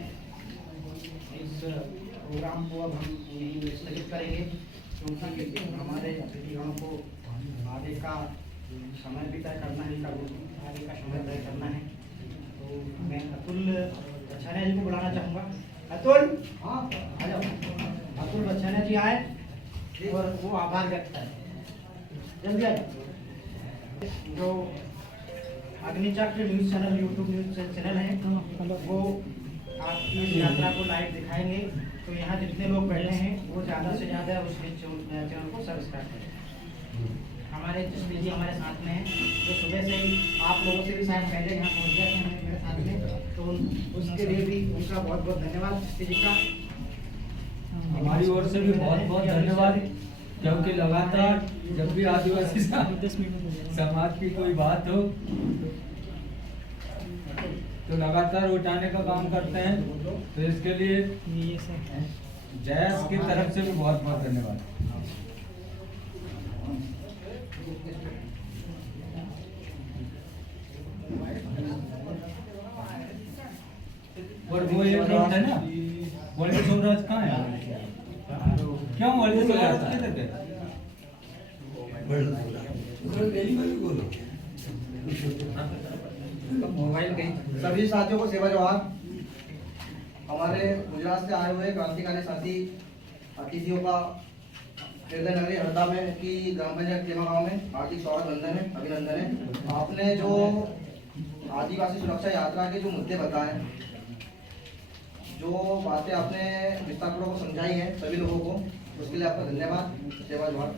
इस प्रोग्राम को अब हम यहीं स्थगित करेंगे, क्योंकि हमारे अतिथिगणों को आगे का समय भी तय करना है, आगे का समय तय करना है। तो मैं अतुल बच्छानिया जी को बुलाना चाहूँगा। अतुल, हाँ आ जाओ। अतुल बच्छानिया जी आए और वो आभार व्यक्त करें। जल्दी आ जाओ। जो Agnichakra news channel, YouTube news channel है, वो आपकी इस यात्रा को लाइव दिखाएंगे। तो यहाँ जितने लोग बैठे हैं वो ज़्यादा से ज़्यादा उस चैनल को सब्सक्राइब करें। हमारे जसवीर जी हमारे साथ में हैं, तो सुबह से ही आप लोगों से भी शायद पहले यहाँ पहुँच गए थे मेरे साथ में, तो उसके लिए भी उनका बहुत बहुत धन्यवाद जसवीर जी का। हमारी ओर से भी बहुत बहुत धन्यवाद, क्योंकि लगातार जब भी आदिवासी समाज की कोई बात हो तो लगातार उठाने का काम करते हैं। तो इसके लिए जयस की तरफ से भी बहुत बहुत धन्यवाद। और वो एक रोड है ना, वर्ल्ड स्वराज कहाँ है? क्यों वर्ल्ड स्वराज किधर गए? मोबाइल कहीं। सभी साथियों को सेवा जवाब। हमारे गुजरात से आए हुए क्रांतिकारी साथी अतिथियों का हृदय नगरी हरदा में की ग्राम पंचायत केमा गाँव में हार्दिक स्वागत, वंदन है, अभिनंदन है। आपने जो आदिवासी सुरक्षा यात्रा के जो मुद्दे बताए, जो बातें आपने विस्तारपूर्वक को समझाई हैं सभी लोगों को, उसके लिए आपका धन्यवाद। सेवा जवाब।